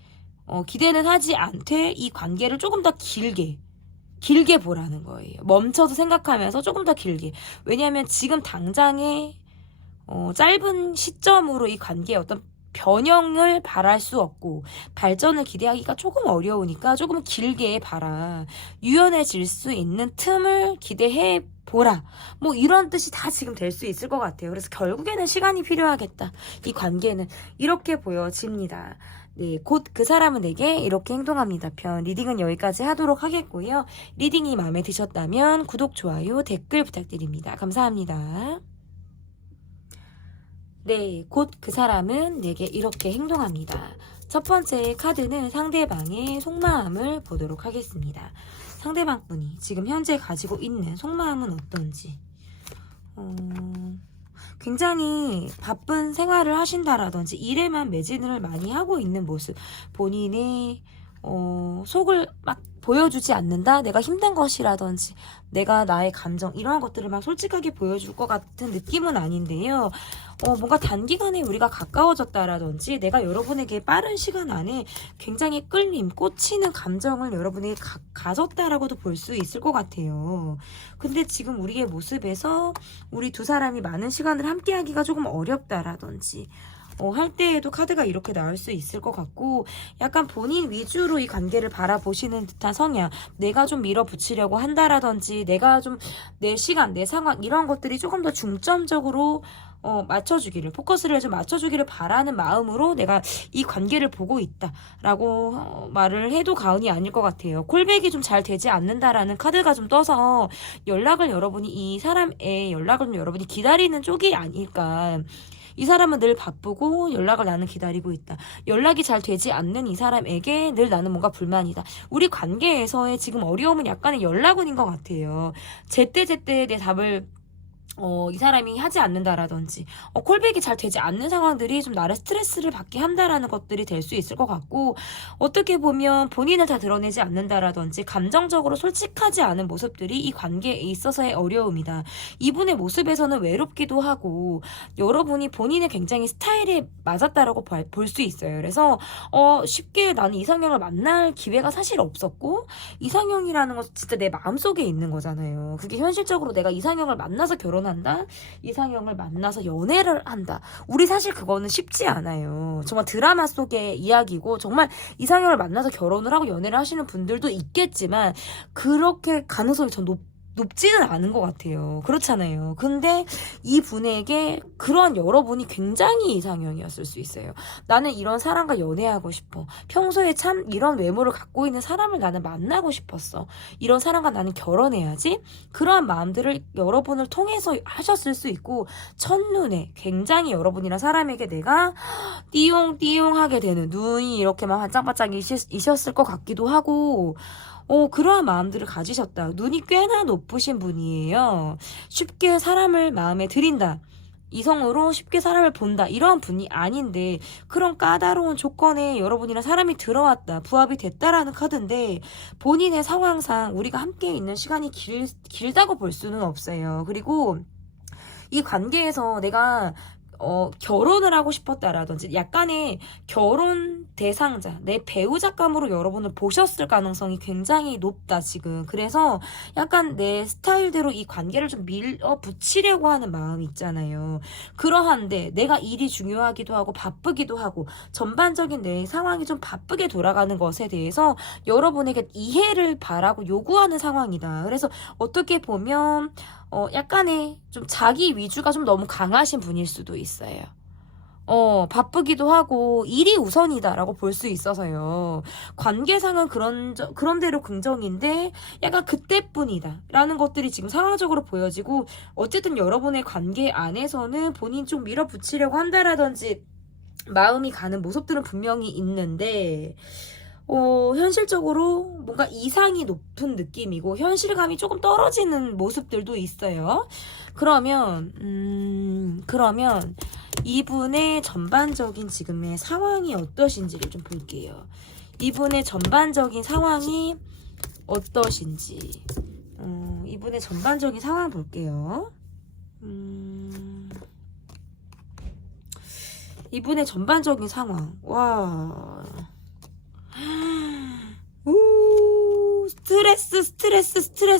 이 관계를 조금 더 길게 보라는 거예요. 멈춰서 생각하면서 조금 더 길게. 왜냐하면 지금 당장의 짧은 시점으로 이 관계의 어떤 변형을 바랄 수 없고 발전을 기대하기가 조금 어려우니까 조금 길게 봐라. 유연해질 수 있는 틈을 기대해 보라. 뭐 이런 뜻이 다 지금 될 수 있을 것 같아요. 그래서 결국에는 시간이 필요하겠다. 이 관계는 이렇게 보여집니다. 네, 곧 그 사람은 내게 이렇게 행동합니다. 편 리딩은 여기까지 하도록 하겠고요. 리딩이 마음에 드셨다면 구독, 좋아요, 댓글 부탁드립니다. 감사합니다. 네, 곧 그 사람은 내게 이렇게 행동합니다. 첫 번째 카드는 상대방의 속마음을 보도록 하겠습니다. 상대방 분이 지금 현재 가지고 있는 속마음은 어떤지. 굉장히 바쁜 생활을 하신다라든지 일에만 매진을 많이 하고 있는 모습, 본인의 속을 막 보여주지 않는다. 내가 힘든 것이라든지 내가 나의 감정 이러한 것들을 막 솔직하게 보여줄 것 같은 느낌은 아닌데요. 뭔가 단기간에 우리가 가까워졌다라든지 내가 여러분에게 빠른 시간 안에 굉장히 끌림, 꽂히는 감정을 여러분에게 가졌다라고도 볼 수 있을 것 같아요. 근데 지금 우리의 모습에서 우리 두 사람이 많은 시간을 함께 하기가 조금 어렵다라든지 할 때에도 카드가 이렇게 나올 수 있을 것 같고 약간 본인 위주로 이 관계를 바라보시는 듯한 성향, 내가 좀 밀어붙이려고 한다라든지 내가 좀 내 시간, 내 상황 이런 것들이 조금 더 중점적으로 맞춰주기를, 포커스를 좀 맞춰주기를 바라는 마음으로 내가 이 관계를 보고 있다라고 말을 해도 과언이 아닐 것 같아요. 콜백이 좀 잘 되지 않는다라는 카드가 좀 떠서 여러분이 이 사람의 연락을 좀 여러분이 기다리는 쪽이 아닐까. 이 사람은 늘 바쁘고 연락을 나는 기다리고 있다. 연락이 잘 되지 않는 이 사람에게 늘 나는 뭔가 불만이다. 우리 관계에서의 지금 어려움은 약간의 연락운인 것 같아요. 제때제때 내 답을 이 사람이 하지 않는다라든지 콜백이 잘 되지 않는 상황들이 좀 나를 스트레스를 받게 한다라는 것들이 될 수 있을 것 같고 어떻게 보면 본인을 다 드러내지 않는다라든지 감정적으로 솔직하지 않은 모습들이 이 관계에 있어서의 어려움이다. 이분의 모습에서는 외롭기도 하고 여러분이 본인의 굉장히 스타일에 맞았다라고 볼 수 있어요. 그래서 쉽게 나는 이상형을 만날 기회가 사실 없었고 이상형이라는 건 진짜 내 마음속에 있는 거잖아요. 그게 현실적으로 내가 이상형을 만나서 결혼한다? 이상형을 만나서 연애를 한다. 우리 사실 그거는 쉽지 않아요. 정말 드라마 속의 이야기고 정말 이상형을 만나서 결혼을 하고 연애를 하시는 분들도 있겠지만 그렇게 가능성이 전 높지는 않은 것 같아요. 그렇잖아요. 근데 이분에게 그런 여러분이 굉장히 이상형이었을 수 있어요. 나는 이런 사람과 연애하고 싶어. 평소에 참 이런 외모를 갖고 있는 사람을 나는 만나고 싶었어. 이런 사람과 나는 결혼해야지. 그러한 마음들을 여러분을 통해서 하셨을 수 있고 첫눈에 굉장히 여러분이란 사람에게 내가 띠용띠용하게 되는 눈이 이렇게 막 반짝반짝이셨을 것 같기도 하고 그러한 마음들을 가지셨다. 눈이 꽤나 높으신 분이에요. 쉽게 사람을 마음에 들인다. 이성으로 쉽게 사람을 본다. 이러한 분이 아닌데 그런 까다로운 조건에 여러분이랑 사람이 들어왔다. 부합이 됐다라는 카드인데 본인의 상황상 우리가 함께 있는 시간이 길다고 볼 수는 없어요. 그리고 이 관계에서 내가 결혼을 하고 싶었다라든지 약간의 결혼 대상자, 내 배우자감으로 여러분을 보셨을 가능성이 굉장히 높다, 지금. 그래서 약간 내 스타일대로 이 관계를 좀 밀어붙이려고 하는 마음이 있잖아요. 그러한데 내가 일이 중요하기도 하고 바쁘기도 하고 전반적인 내 상황이 좀 바쁘게 돌아가는 것에 대해서 여러분에게 이해를 바라고 요구하는 상황이다. 그래서 어떻게 보면 약간의 좀 자기 위주가 좀 너무 강하신 분일 수도 있어요. 바쁘기도 하고 일이 우선이다라고 볼 수 있어서요. 관계상은 그런대로 긍정인데 약간 그때뿐이다 라는 것들이 지금 상황적으로 보여지고 어쨌든 여러분의 관계 안에서는 본인 좀 밀어붙이려고 한다라든지 마음이 가는 모습들은 분명히 있는데 현실적으로 뭔가 이상이 높은 느낌이고 현실감이 조금 떨어지는 모습들도 있어요. 그러면 이분의 전반적인 지금의 상황이 어떠신지를 좀 볼게요. 이분의 전반적인 상황이 어떠신지. 이분의 전반적인 상황 볼게요. 이분의 전반적인 상황. 와.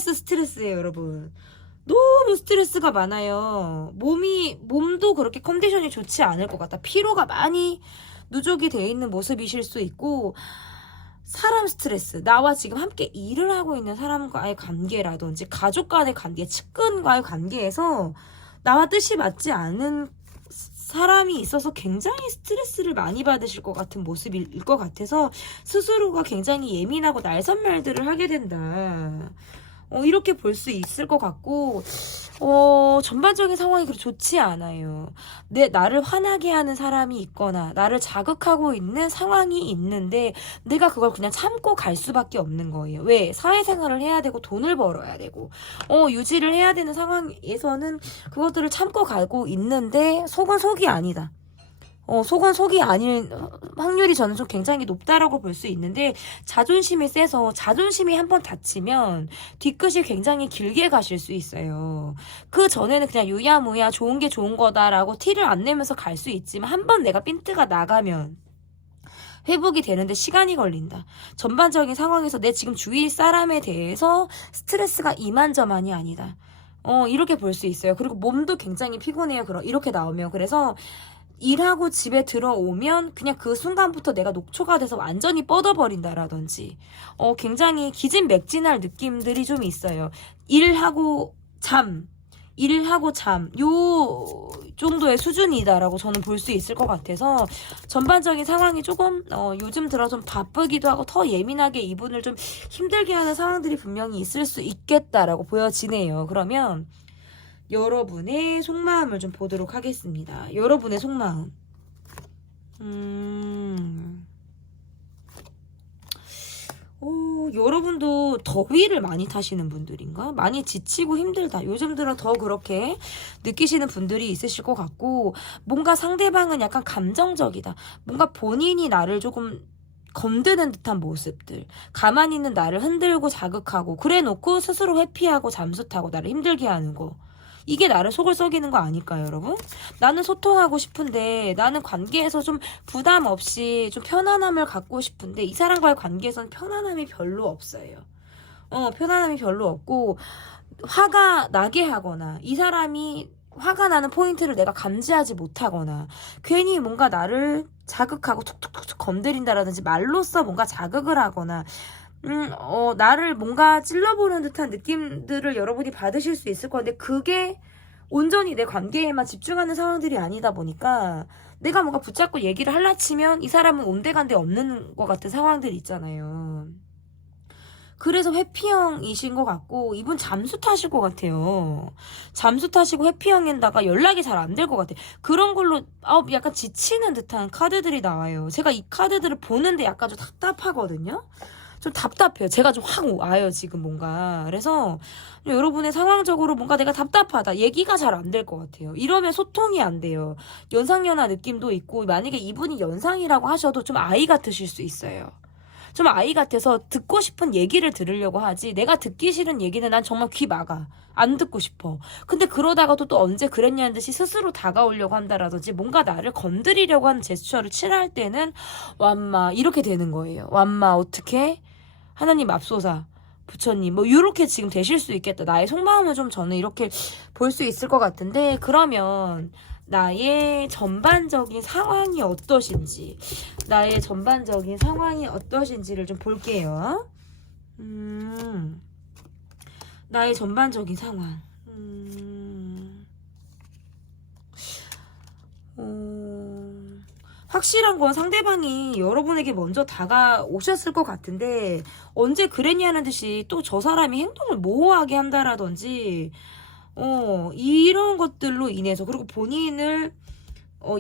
스트레스예요, 여러분. 너무 스트레스가 많아요. 몸도 그렇게 컨디션이 좋지 않을 것 같다. 피로가 많이 누적이 되어 있는 모습이실 수 있고, 사람 스트레스, 나와 지금 함께 일을 하고 있는 사람과의 관계라든지, 가족 간의 관계, 측근과의 관계에서 나와 뜻이 맞지 않은 사람이 있어서 굉장히 스트레스를 많이 받으실 것 같은 모습일 것 같아서 스스로가 굉장히 예민하고 날선말들을 하게 된다. 이렇게 볼 수 있을 것 같고 전반적인 상황이 그렇게 좋지 않아요. 나를 화나게 하는 사람이 있거나 나를 자극하고 있는 상황이 있는데 내가 그걸 그냥 참고 갈 수밖에 없는 거예요. 왜? 사회생활을 해야 되고 돈을 벌어야 되고 유지를 해야 되는 상황에서는 그것들을 참고 가고 있는데 속은 속이 아니다. 속은 속이 아닐 확률이 저는 좀 굉장히 높다라고 볼 수 있는데, 자존심이 세서 자존심이 한번 다치면 뒤끝이 굉장히 길게 가실 수 있어요. 그 전에는 그냥 유야무야 좋은 게 좋은 거다라고 티를 안 내면서 갈 수 있지만, 한번 내가 핀트가 나가면 회복이 되는데 시간이 걸린다. 전반적인 상황에서 내 지금 주위 사람에 대해서 스트레스가 이만저만이 아니다. 이렇게 볼 수 있어요. 그리고 몸도 굉장히 피곤해요. 이렇게 나오면. 그래서 일하고 집에 들어오면 그냥 그 순간부터 내가 녹초가 돼서 완전히 뻗어버린다라든지, 굉장히 기진맥진할 느낌들이 좀 있어요. 일하고 잠, 요 정도의 수준이다라고 저는 볼 수 있을 것 같아서, 전반적인 상황이 조금, 요즘 들어 좀 바쁘기도 하고 더 예민하게 이분을 좀 힘들게 하는 상황들이 분명히 있을 수 있겠다라고 보여지네요. 그러면 여러분의 속마음을 좀 보도록 하겠습니다. 여러분의 속마음. 여러분도 더위를 많이 타시는 분들인가? 많이 지치고 힘들다. 요즘 들어 더 그렇게 느끼시는 분들이 있으실 것 같고, 뭔가 상대방은 약간 감정적이다. 뭔가 본인이 나를 조금 건드는 듯한 모습들, 가만히 있는 나를 흔들고 자극하고 그래 놓고 스스로 회피하고 잠수 타고 나를 힘들게 하는 거, 이게 나를 속을 썩이는 거 아닐까요, 여러분? 나는 소통하고 싶은데, 나는 관계에서 좀 부담 없이 좀 편안함을 갖고 싶은데, 이 사람과의 관계에서는 편안함이 별로 없어요. 편안함이 별로 없고, 화가 나게 하거나, 이 사람이 화가 나는 포인트를 내가 감지하지 못하거나, 괜히 뭔가 나를 자극하고 툭툭툭툭 건드린다라든지 말로써 뭔가 자극을 하거나, 나를 뭔가 찔러보는 듯한 느낌들을 여러분이 받으실 수 있을 건데, 그게 온전히 내 관계에만 집중하는 상황들이 아니다 보니까, 내가 뭔가 붙잡고 얘기를 할라 치면 이 사람은 온데간데 없는 것 같은 상황들이 있잖아요. 그래서 회피형이신 것 같고, 이분 잠수 타실 것 같아요. 잠수 타시고 회피형인다가 연락이 잘 안 될 것 같아요. 그런 걸로 약간 지치는 듯한 카드들이 나와요. 제가 이 카드들을 보는데 약간 좀 답답하거든요. 좀 답답해요. 제가 좀 확 와요, 지금 뭔가. 그래서 여러분의 상황적으로 뭔가 내가 답답하다, 얘기가 잘 안 될 것 같아요. 이러면 소통이 안 돼요. 연상연하 느낌도 있고, 만약에 이분이 연상이라고 하셔도 좀 아이 같으실 수 있어요. 좀 아이 같아서 듣고 싶은 얘기를 들으려고 하지, 내가 듣기 싫은 얘기는 난 정말 귀 막아. 안 듣고 싶어. 근데 그러다가도 또 언제 그랬냐는 듯이 스스로 다가오려고 한다라든지, 뭔가 나를 건드리려고 하는 제스처를 취할 때는 완마 이렇게 되는 거예요. 완마 어떻게? 하나님 맙소사, 부처님, 뭐 이렇게 지금 되실 수 있겠다. 나의 속마음을 좀 저는 이렇게 볼 수 있을 것 같은데, 그러면 나의 전반적인 상황이 어떠신지, 를 좀 볼게요. 나의 전반적인 상황. 확실한 건 상대방이 여러분에게 먼저 다가오셨을 것 같은데, 언제 그랬냐는 듯이 또 저 사람이 행동을 모호하게 한다라든지, 이런 것들로 인해서, 그리고 본인을,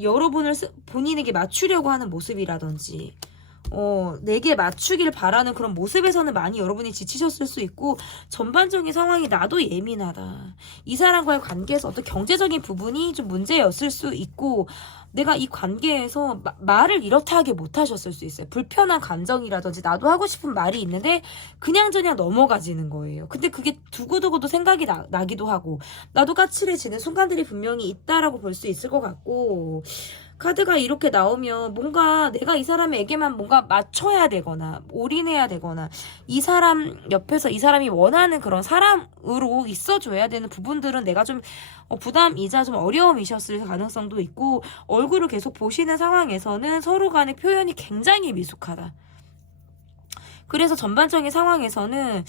여러분을 본인에게 맞추려고 하는 모습이라든지, 내게 맞추길 바라는 그런 모습에서는 많이 여러분이 지치셨을 수 있고, 전반적인 상황이 나도 예민하다, 이 사람과의 관계에서 어떤 경제적인 부분이 좀 문제였을 수 있고, 내가 이 관계에서 말을 이렇다 하게 못하셨을 수 있어요. 불편한 감정이라든지, 나도 하고 싶은 말이 있는데 그냥저냥 넘어가지는 거예요. 근데 그게 두고두고도 생각이 나기도 하고, 나도 까칠해지는 순간들이 분명히 있다라고 볼 수 있을 것 같고, 카드가 이렇게 나오면 뭔가 내가 이 사람에게만 뭔가 맞춰야 되거나 올인해야 되거나, 이 사람 옆에서 이 사람이 원하는 그런 사람으로 있어줘야 되는 부분들은 내가 좀 부담이자 좀 어려움이셨을 가능성도 있고, 얼굴을 계속 보시는 상황에서는 서로 간의 표현이 굉장히 미숙하다. 그래서 전반적인 상황에서는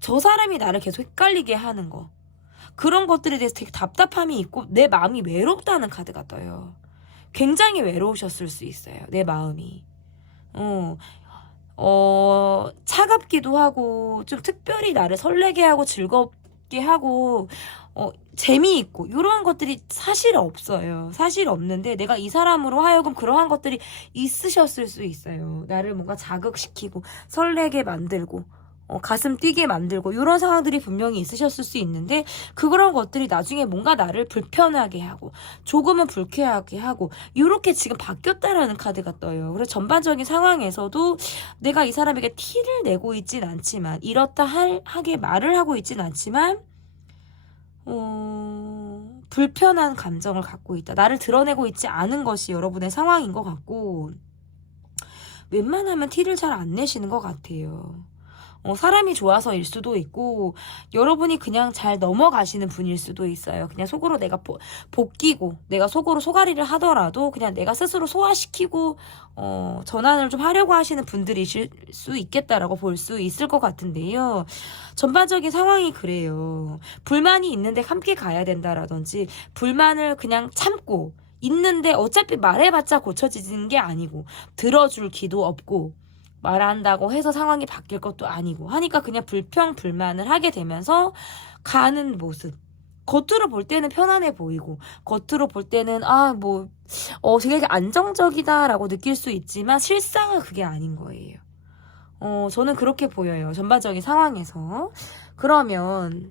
저 사람이 나를 계속 헷갈리게 하는 거, 그런 것들에 대해서 되게 답답함이 있고, 내 마음이 외롭다는 카드가 떠요. 굉장히 외로우셨을 수 있어요, 내 마음이. 차갑기도 하고, 좀 특별히 나를 설레게 하고 즐겁게 하고, 재미있고, 이런 것들이 사실 없어요. 사실 없는데, 내가 이 사람으로 하여금 그러한 것들이 있으셨을 수 있어요. 나를 뭔가 자극시키고 설레게 만들고, 가슴 뛰게 만들고 이런 상황들이 분명히 있으셨을 수 있는데 그런 것들이 나중에 뭔가 나를 불편하게 하고 조금은 불쾌하게 하고 이렇게 지금 바뀌었다라는 카드가 떠요. 그래서 전반적인 상황에서도 내가 이 사람에게 티를 내고 있진 않지만 이렇다 하게 말을 하고 있진 않지만 불편한 감정을 갖고 있다. 나를 드러내고 있지 않은 것이 여러분의 상황인 것 같고 웬만하면 티를 잘 안 내시는 것 같아요. 사람이 좋아서일 수도 있고 여러분이 그냥 잘 넘어가시는 분일 수도 있어요. 그냥 속으로 내가 복귀고 내가 속으로 속앓이를 하더라도 그냥 내가 스스로 소화시키고 전환을 좀 하려고 하시는 분들이실 수 있겠다라고 볼 수 있을 것 같은데요. 전반적인 상황이 그래요. 불만이 있는데 함께 가야 된다라든지 불만을 그냥 참고 있는데 어차피 말해봤자 고쳐지는 게 아니고 들어줄 기도 없고 말한다고 해서 상황이 바뀔 것도 아니고 하니까 그냥 불평불만을 하게 되면서 가는 모습. 겉으로 볼 때는 편안해 보이고 겉으로 볼 때는 되게 안정적이다라고 느낄 수 있지만 실상은 그게 아닌 거예요. 저는 그렇게 보여요. 전반적인 상황에서. 그러면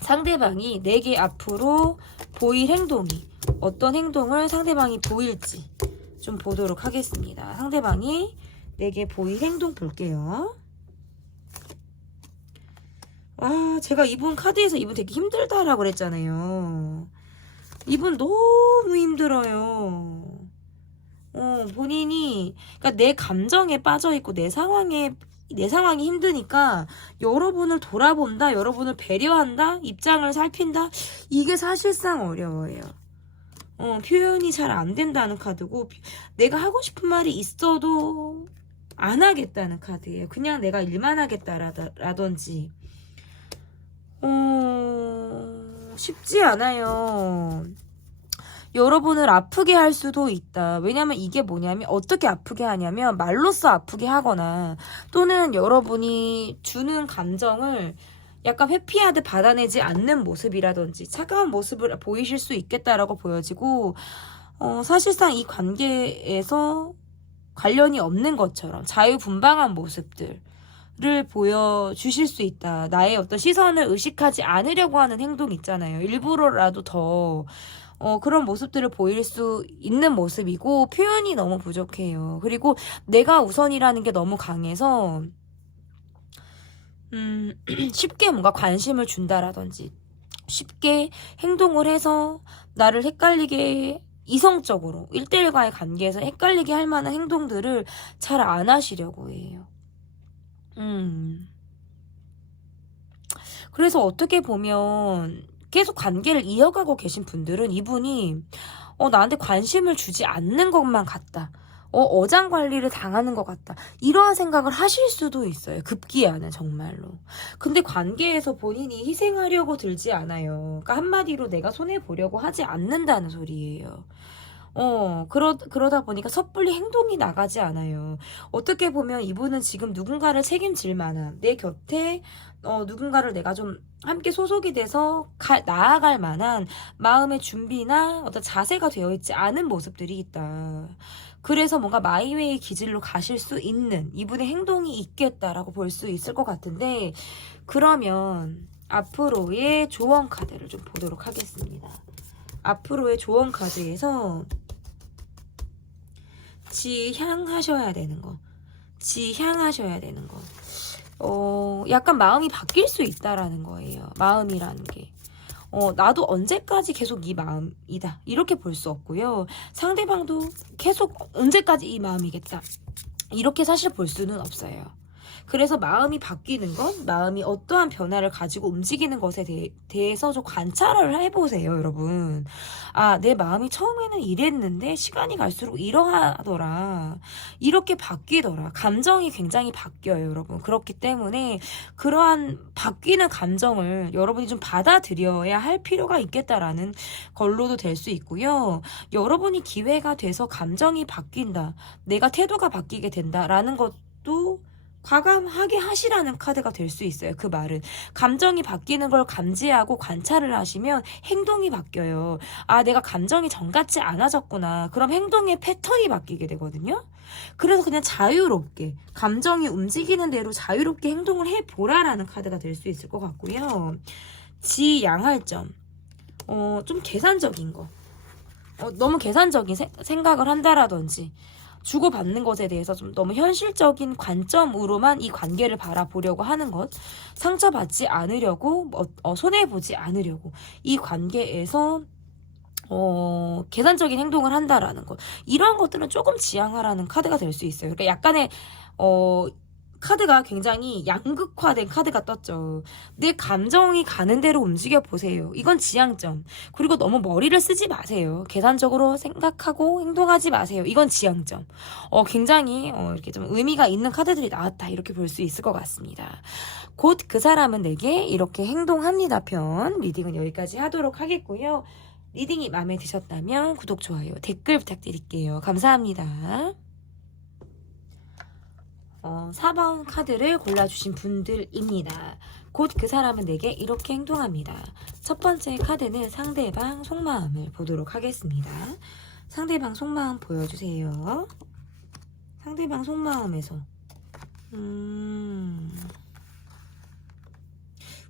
상대방이 내게 앞으로 보일 행동이 어떤 행동을 상대방이 보일지 좀 보도록 하겠습니다. 상대방이 내게 보일 행동 볼게요. 제가 이분 카드에서 이분 되게 힘들다라고 그랬잖아요. 이분 너무 힘들어요. 본인이 그러니까 내 감정에 빠져있고 내 상황이 힘드니까 여러분을 돌아본다, 여러분을 배려한다, 입장을 살핀다, 이게 사실상 어려워요. 표현이 잘 안 된다는 카드고 내가 하고 싶은 말이 있어도 안 하겠다는 카드예요. 그냥 내가 일만 하겠다라든지 쉽지 않아요. 여러분을 아프게 할 수도 있다. 왜냐면 이게 뭐냐면 어떻게 아프게 하냐면 말로써 아프게 하거나 또는 여러분이 주는 감정을 약간 회피하듯 받아내지 않는 모습이라든지 차가운 모습을 보이실 수 있겠다라고 보여지고 사실상 이 관계에서 관련이 없는 것처럼 자유분방한 모습들을 보여주실 수 있다. 나의 어떤 시선을 의식하지 않으려고 하는 행동 있잖아요. 일부러라도 더 그런 모습들을 보일 수 있는 모습이고 표현이 너무 부족해요. 그리고 내가 우선이라는 게 너무 강해서 쉽게 뭔가 관심을 준다라든지 쉽게 행동을 해서 나를 헷갈리게 이성적으로 1대1과의 관계에서 헷갈리게 할 만한 행동들을 잘 안 하시려고 해요. 그래서 어떻게 보면 계속 관계를 이어가고 계신 분들은 이분이 나한테 관심을 주지 않는 것만 같다. 어장관리를 당하는 것 같다. 이러한 생각을 하실 수도 있어요. 급기야는 정말로. 근데 관계에서 본인이 희생하려고 들지 않아요. 그러니까 한마디로 내가 손해보려고 하지 않는다는 소리예요. 그러다 보니까 섣불리 행동이 나가지 않아요. 어떻게 보면 이분은 지금 누군가를 책임질 만한 내 곁에 누군가를 내가 좀 함께 소속이 돼서 나아갈 만한 마음의 준비나 어떤 자세가 되어 있지 않은 모습들이 있다. 그래서 뭔가 마이웨이 기질로 가실 수 있는 이분의 행동이 있겠다라고 볼 수 있을 것 같은데 그러면 앞으로의 조언 카드를 좀 보도록 하겠습니다. 앞으로의 조언 카드에서 지향하셔야 되는 거. 약간 마음이 바뀔 수 있다라는 거예요. 마음이라는 게. 나도 언제까지 계속 이 마음이다. 이렇게 볼 수 없고요. 상대방도 계속 언제까지 이 마음이겠다. 이렇게 사실 볼 수는 없어요. 그래서 마음이 바뀌는 것, 마음이 어떠한 변화를 가지고 움직이는 것에 대해서 좀 관찰을 해보세요, 여러분. 내 마음이 처음에는 이랬는데 시간이 갈수록 이러하더라. 이렇게 바뀌더라. 감정이 굉장히 바뀌어요, 여러분. 그렇기 때문에 그러한 바뀌는 감정을 여러분이 좀 받아들여야 할 필요가 있겠다라는 걸로도 될 수 있고요. 여러분이 기회가 돼서 감정이 바뀐다. 내가 태도가 바뀌게 된다라는 것도 과감하게 하시라는 카드가 될 수 있어요. 그 말은 감정이 바뀌는 걸 감지하고 관찰을 하시면 행동이 바뀌어요. 아, 내가 감정이 전 같지 않아졌구나. 그럼 행동의 패턴이 바뀌게 되거든요. 그래서 그냥 자유롭게 감정이 움직이는 대로 자유롭게 행동을 해보라라는 카드가 될 수 있을 것 같고요. 지양할 점, 좀 계산적인 거, 너무 계산적인 생각을 한다라든지 주고받는 것에 대해서 좀 너무 현실적인 관점으로만 이 관계를 바라보려고 하는 것, 상처받지 않으려고, 손해보지 않으려고 이 관계에서 계산적인 행동을 한다라는 것, 이런 것들은 조금 지양하라는 카드가 될 수 있어요. 그러니까 약간의 카드가 굉장히 양극화된 카드가 떴죠. 내 감정이 가는 대로 움직여 보세요. 이건 지향점. 그리고 너무 머리를 쓰지 마세요. 계산적으로 생각하고 행동하지 마세요. 이건 지향점. 굉장히 이렇게 좀 의미가 있는 카드들이 나왔다. 이렇게 볼 수 있을 것 같습니다. 곧 그 사람은 내게 이렇게 행동합니다 편 리딩은 여기까지 하도록 하겠고요. 리딩이 마음에 드셨다면 구독, 좋아요, 댓글 부탁드릴게요. 감사합니다. 4번 카드를 골라주신 분들입니다. 곧 그 사람은 내게 이렇게 행동합니다. 첫 번째 카드는 상대방 속마음을 보도록 하겠습니다. 상대방 속마음 보여주세요. 상대방 속마음에서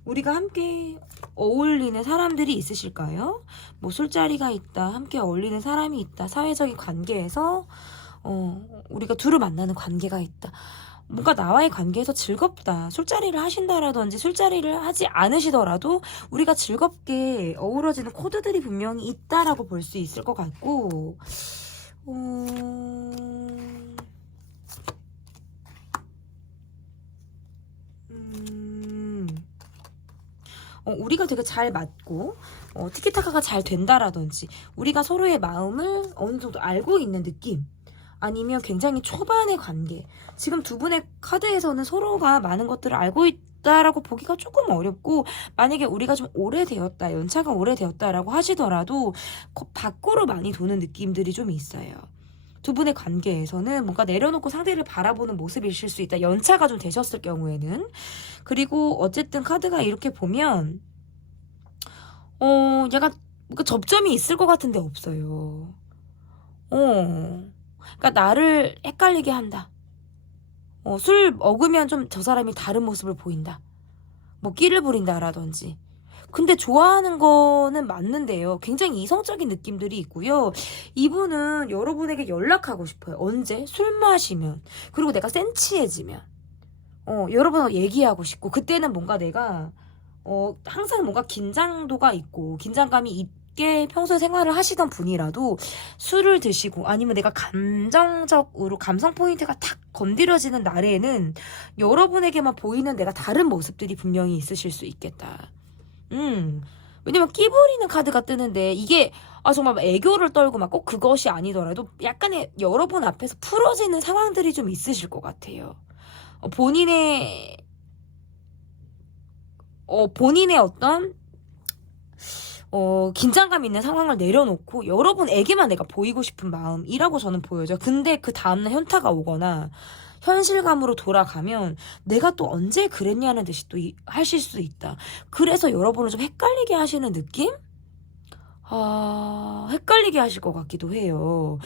우리가 함께 어울리는 사람들이 있으실까요? 뭐 술자리가 있다, 함께 어울리는 사람이 있다, 사회적인 관계에서 우리가 두루 만나는 관계가 있다. 뭔가 나와의 관계에서 즐겁다. 술자리를 하신다라든지 술자리를 하지 않으시더라도 우리가 즐겁게 어우러지는 코드들이 분명히 있다라고 볼 수 있을 것 같고, 우리가 되게 잘 맞고 티키타카가 잘 된다라든지 우리가 서로의 마음을 어느 정도 알고 있는 느낌, 아니면 굉장히 초반의 관계, 지금 두 분의 카드에서는 서로가 많은 것들을 알고 있다라고 보기가 조금 어렵고, 만약에 우리가 좀 오래되었다, 연차가 오래되었다라고 하시더라도 밖으로 많이 도는 느낌들이 좀 있어요. 두 분의 관계에서는 뭔가 내려놓고 상대를 바라보는 모습이실 수 있다. 연차가 좀 되셨을 경우에는. 그리고 어쨌든 카드가 이렇게 보면 약간 뭔가 접점이 있을 것 같은데 없어요. 그러니까 나를 헷갈리게 한다. 술 먹으면 좀 저 사람이 다른 모습을 보인다. 뭐 끼를 부린다라든지. 근데 좋아하는 거는 맞는데요. 굉장히 이성적인 느낌들이 있고요. 이분은 여러분에게 연락하고 싶어요. 언제? 술 마시면. 그리고 내가 센치해지면. 여러분하고 얘기하고 싶고. 그때는 뭔가 내가 항상 뭔가 긴장도가 있고 긴장감이 있게 평소에 생활을 하시던 분이라도 술을 드시고 아니면 내가 감정적으로 감성 포인트가 탁 건드려지는 날에는 여러분에게만 보이는 내가 다른 모습들이 분명히 있으실 수 있겠다. 왜냐면 끼 부리는 카드가 뜨는데 이게 정말 애교를 떨고 막 꼭 그것이 아니더라도 약간의 여러분 앞에서 풀어지는 상황들이 좀 있으실 것 같아요. 본인의 어떤 긴장감 있는 상황을 내려놓고 여러분에게만 내가 보이고 싶은 마음이라고 저는 보여져요. 근데 그 다음날 현타가 오거나 현실감으로 돌아가면 내가 또 언제 그랬냐는 듯이 또 하실 수 있다. 그래서 여러분을 좀 헷갈리게 하시는 느낌? 헷갈리게 하실 것 같기도 해요.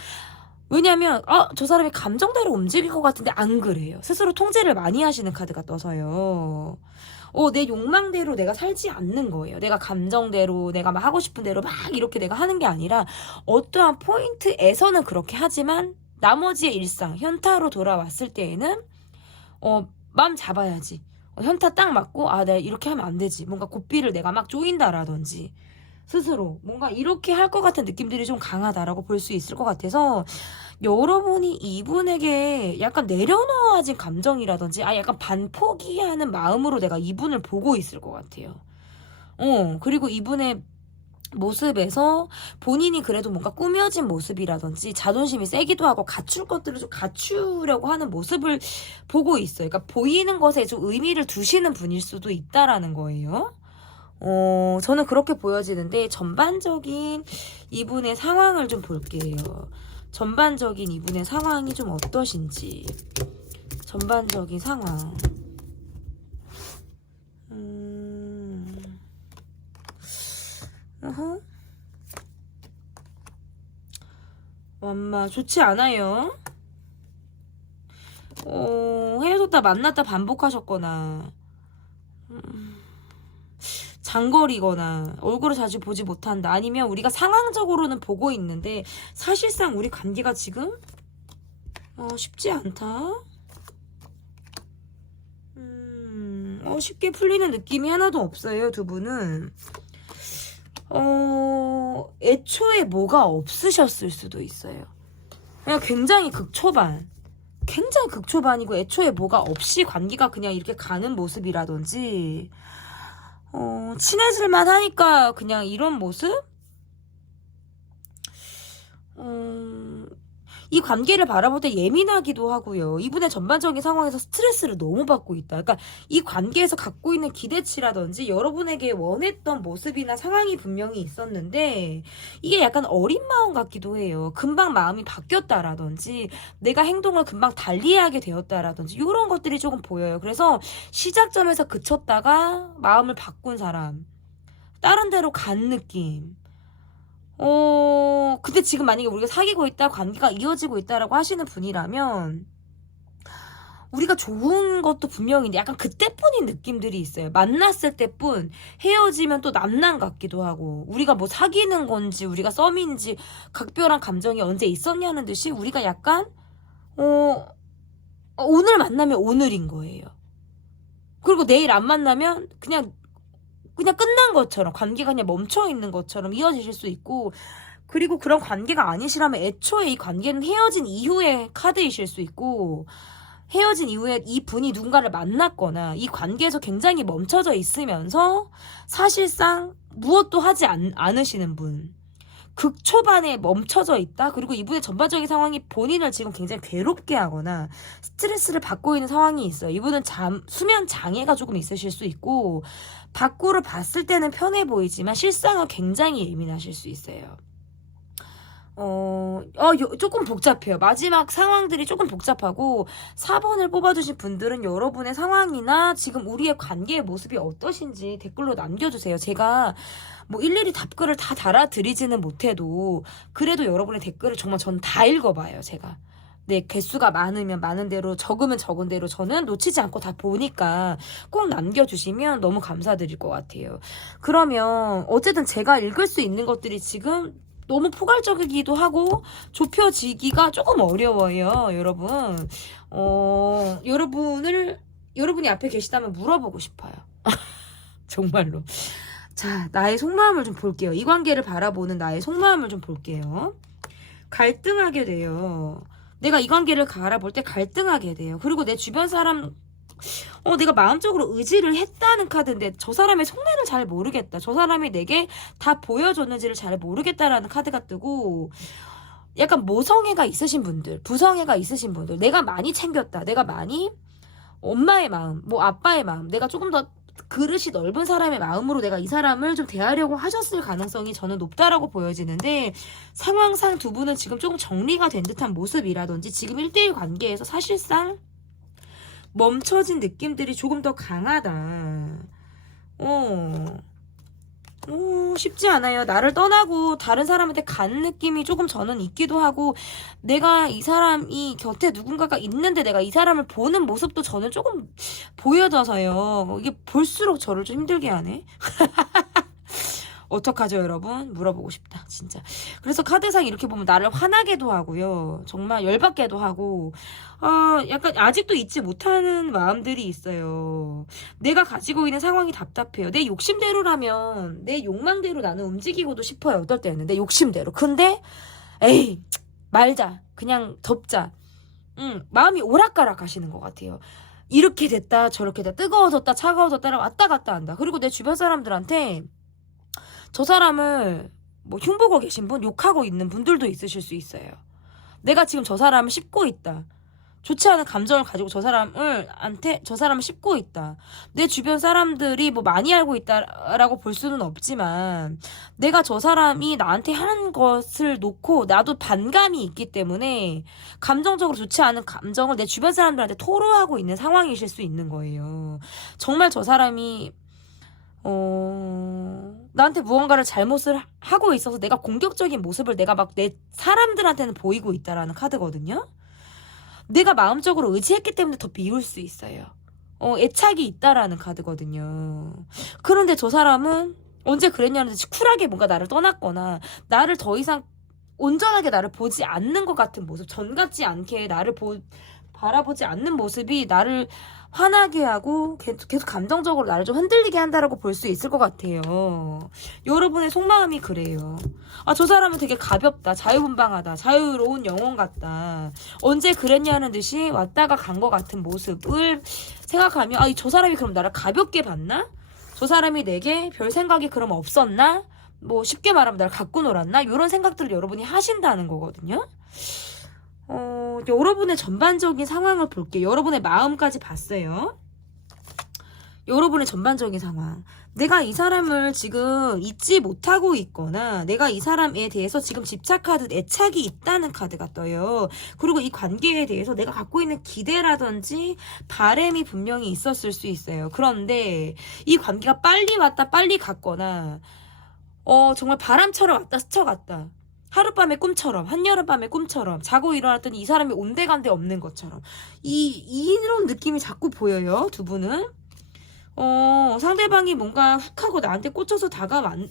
왜냐면 저 사람이 감정대로 움직일 것 같은데 안 그래요. 스스로 통제를 많이 하시는 카드가 떠서요. 내 욕망대로 내가 살지 않는 거예요. 내가 감정대로 내가 막 하고 싶은 대로 막 이렇게 내가 하는 게 아니라 어떠한 포인트에서는 그렇게 하지만 나머지의 일상, 현타로 돌아왔을 때에는 마음 잡아야지. 현타 딱 맞고 내가 이렇게 하면 안 되지. 뭔가 고삐를 내가 막 조인다라든지 스스로 뭔가 이렇게 할 것 같은 느낌들이 좀 강하다라고 볼 수 있을 것 같아서 여러분이 이분에게 약간 내려놓아진 감정이라든지 약간 반포기하는 마음으로 내가 이분을 보고 있을 것 같아요. 그리고 이분의 모습에서 본인이 그래도 뭔가 꾸며진 모습이라든지 자존심이 세기도 하고 갖출 것들을 좀 갖추려고 하는 모습을 보고 있어요. 그러니까 보이는 것에 좀 의미를 두시는 분일 수도 있다라는 거예요. 저는 그렇게 보여지는데 전반적인 이분의 상황을 좀 볼게요. 전반적인 이분의 상황이 좀 어떠신지. 전반적인 상황. 어허. 엄마 좋지 않아요. 헤어졌다 만났다 반복하셨거나 장거리거나 얼굴을 자주 보지 못한다. 아니면 우리가 상황적으로는 보고 있는데 사실상 우리 관계가 지금 쉽지 않다. 쉽게 풀리는 느낌이 하나도 없어요. 두 분은 애초에 뭐가 없으셨을 수도 있어요. 그냥 굉장히 극초반이고 애초에 뭐가 없이 관계가 그냥 이렇게 가는 모습이라든지 친해질만 하니까 그냥 이런 모습? 이 관계를 바라볼 때 예민하기도 하고요. 이분의 전반적인 상황에서 스트레스를 너무 받고 있다. 그러니까 이 관계에서 갖고 있는 기대치라든지 여러분에게 원했던 모습이나 상황이 분명히 있었는데 이게 약간 어린 마음 같기도 해요. 금방 마음이 바뀌었다라든지 내가 행동을 금방 달리하게 되었다라든지 이런 것들이 조금 보여요. 그래서 시작점에서 그쳤다가 마음을 바꾼 사람, 다른 데로 간 느낌. 근데 지금 만약에 우리가 사귀고 있다, 관계가 이어지고 있다라고 하시는 분이라면, 우리가 좋은 것도 분명히 약간 그때뿐인 느낌들이 있어요. 만났을 때뿐, 헤어지면 또 남남 같기도 하고, 우리가 뭐 사귀는 건지, 우리가 썸인지, 각별한 감정이 언제 있었냐는 듯이, 우리가 약간, 오늘 만나면 오늘인 거예요. 그리고 내일 안 만나면 그냥 끝난 것처럼 관계가 그냥 멈춰있는 것처럼 이어지실 수 있고 그리고 그런 관계가 아니시라면 애초에 이 관계는 헤어진 이후의 카드이실 수 있고 헤어진 이후에 이 분이 누군가를 만났거나 이 관계에서 굉장히 멈춰져 있으면서 사실상 무엇도 하지 않으시는 분 극초반에 멈춰져 있다. 그리고 이분의 전반적인 상황이 본인을 지금 굉장히 괴롭게 하거나 스트레스를 받고 있는 상황이 있어요. 이분은 수면 장애가 조금 있으실 수 있고 밖으로 봤을 때는 편해 보이지만 실상은 굉장히 예민하실 수 있어요. 조금 복잡해요. 마지막 상황들이 조금 복잡하고 4번을 뽑아주신 분들은 여러분의 상황이나 지금 우리의 관계의 모습이 어떠신지 댓글로 남겨주세요. 제가 뭐 일일이 답글을 다 달아드리지는 못해도 그래도 여러분의 댓글을 정말 전 다 읽어봐요. 제가. 네, 개수가 많으면 많은 대로 적으면 적은 대로 저는 놓치지 않고 다 보니까 꼭 남겨주시면 너무 감사드릴 것 같아요. 그러면 어쨌든 제가 읽을 수 있는 것들이 지금 너무 포괄적이기도 하고 좁혀지기가 조금 어려워요, 여러분. 여러분이 앞에 계시다면 물어보고 싶어요. 정말로. 자, 나의 속마음을 좀 볼게요. 이 관계를 바라보는 나의 속마음을 좀 볼게요. 갈등하게 돼요. 내가 이 관계를 바라볼 때 갈등하게 돼요. 그리고 내 주변 사람 내가 마음적으로 의지를 했다는 카드인데 저 사람의 속내를 잘 모르겠다. 저 사람이 내게 다 보여줬는지를 잘 모르겠다라는 카드가 뜨고 약간 모성애가 있으신 분들, 부성애가 있으신 분들 내가 많이 챙겼다. 내가 많이 엄마의 마음, 뭐 아빠의 마음 내가 조금 더 그릇이 넓은 사람의 마음으로 내가 이 사람을 좀 대하려고 하셨을 가능성이 저는 높다라고 보여지는데 상황상 두 분은 지금 조금 정리가 된 듯한 모습이라든지 지금 1대1 관계에서 사실상 멈춰진 느낌들이 조금 더 강하다. 쉽지 않아요. 나를 떠나고 다른 사람한테 간 느낌이 조금 저는 있기도 하고 내가 이 사람이 곁에 누군가가 있는데 내가 이 사람을 보는 모습도 저는 조금 보여져서요. 이게 볼수록 저를 좀 힘들게 하네. 어떡하죠, 여러분? 물어보고 싶다, 진짜. 그래서 카드상 이렇게 보면 나를 화나게도 하고요. 정말 열받게도 하고, 약간 아직도 잊지 못하는 마음들이 있어요. 내가 가지고 있는 상황이 답답해요. 내 욕심대로라면, 내 욕망대로 나는 움직이고도 싶어요. 어떨 때는. 내 욕심대로. 근데, 에이, 말자. 그냥 덮자. 마음이 오락가락 하시는 것 같아요. 이렇게 됐다, 저렇게 됐다, 뜨거워졌다, 차가워졌다, 왔다 갔다 한다. 그리고 내 주변 사람들한테, 저 사람을 뭐 흉보고 계신 분, 욕하고 있는 분들도 있으실 수 있어요. 내가 지금 저 사람을 씹고 있다. 좋지 않은 감정을 가지고 저 사람을 씹고 있다. 내 주변 사람들이 뭐 많이 알고 있다라고 볼 수는 없지만, 내가 저 사람이 나한테 하는 것을 놓고 나도 반감이 있기 때문에, 감정적으로 좋지 않은 감정을 내 주변 사람들한테 토로하고 있는 상황이실 수 있는 거예요. 정말 저 사람이, 나한테 무언가를 잘못을 하고 있어서 내가 공격적인 모습을 내가 막 내 사람들한테는 보이고 있다라는 카드거든요. 내가 마음적으로 의지했기 때문에 더 미울 수 있어요. 애착이 있다라는 카드거든요. 그런데 저 사람은 언제 그랬냐는 듯이 쿨하게 뭔가 나를 떠났거나 나를 더 이상 온전하게 나를 보지 않는 것 같은 모습, 전 같지 않게 나를 바라보지 않는 모습이 나를 화나게 하고 계속 감정적으로 나를 좀 흔들리게 한다라고 볼 수 있을 것 같아요. 여러분의 속마음이 그래요. 아, 저 사람은 되게 가볍다, 자유분방하다, 자유로운 영혼 같다. 언제 그랬냐는 듯이 왔다가 간 것 같은 모습을 생각하면, 아, 저 사람이 그럼 나를 가볍게 봤나? 저 사람이 내게 별 생각이 그럼 없었나? 뭐 쉽게 말하면 나를 갖고 놀았나? 이런 생각들을 여러분이 하신다는 거거든요. 여러분의 전반적인 상황을 볼게요. 여러분의 마음까지 봤어요. 여러분의 전반적인 상황. 내가 이 사람을 지금 잊지 못하고 있거나 내가 이 사람에 대해서 지금 집착하듯 애착이 있다는 카드가 떠요. 그리고 이 관계에 대해서 내가 갖고 있는 기대라든지 바램이 분명히 있었을 수 있어요. 그런데 이 관계가 빨리 왔다 빨리 갔거나 정말 바람처럼 왔다 스쳐갔다. 하룻밤의 꿈처럼, 한여름밤의 꿈처럼, 자고 일어났더니 이 사람이 온데간데 없는 것처럼. 이런 느낌이 자꾸 보여요, 두 분은. 상대방이 뭔가 훅하고 나한테 꽂혀서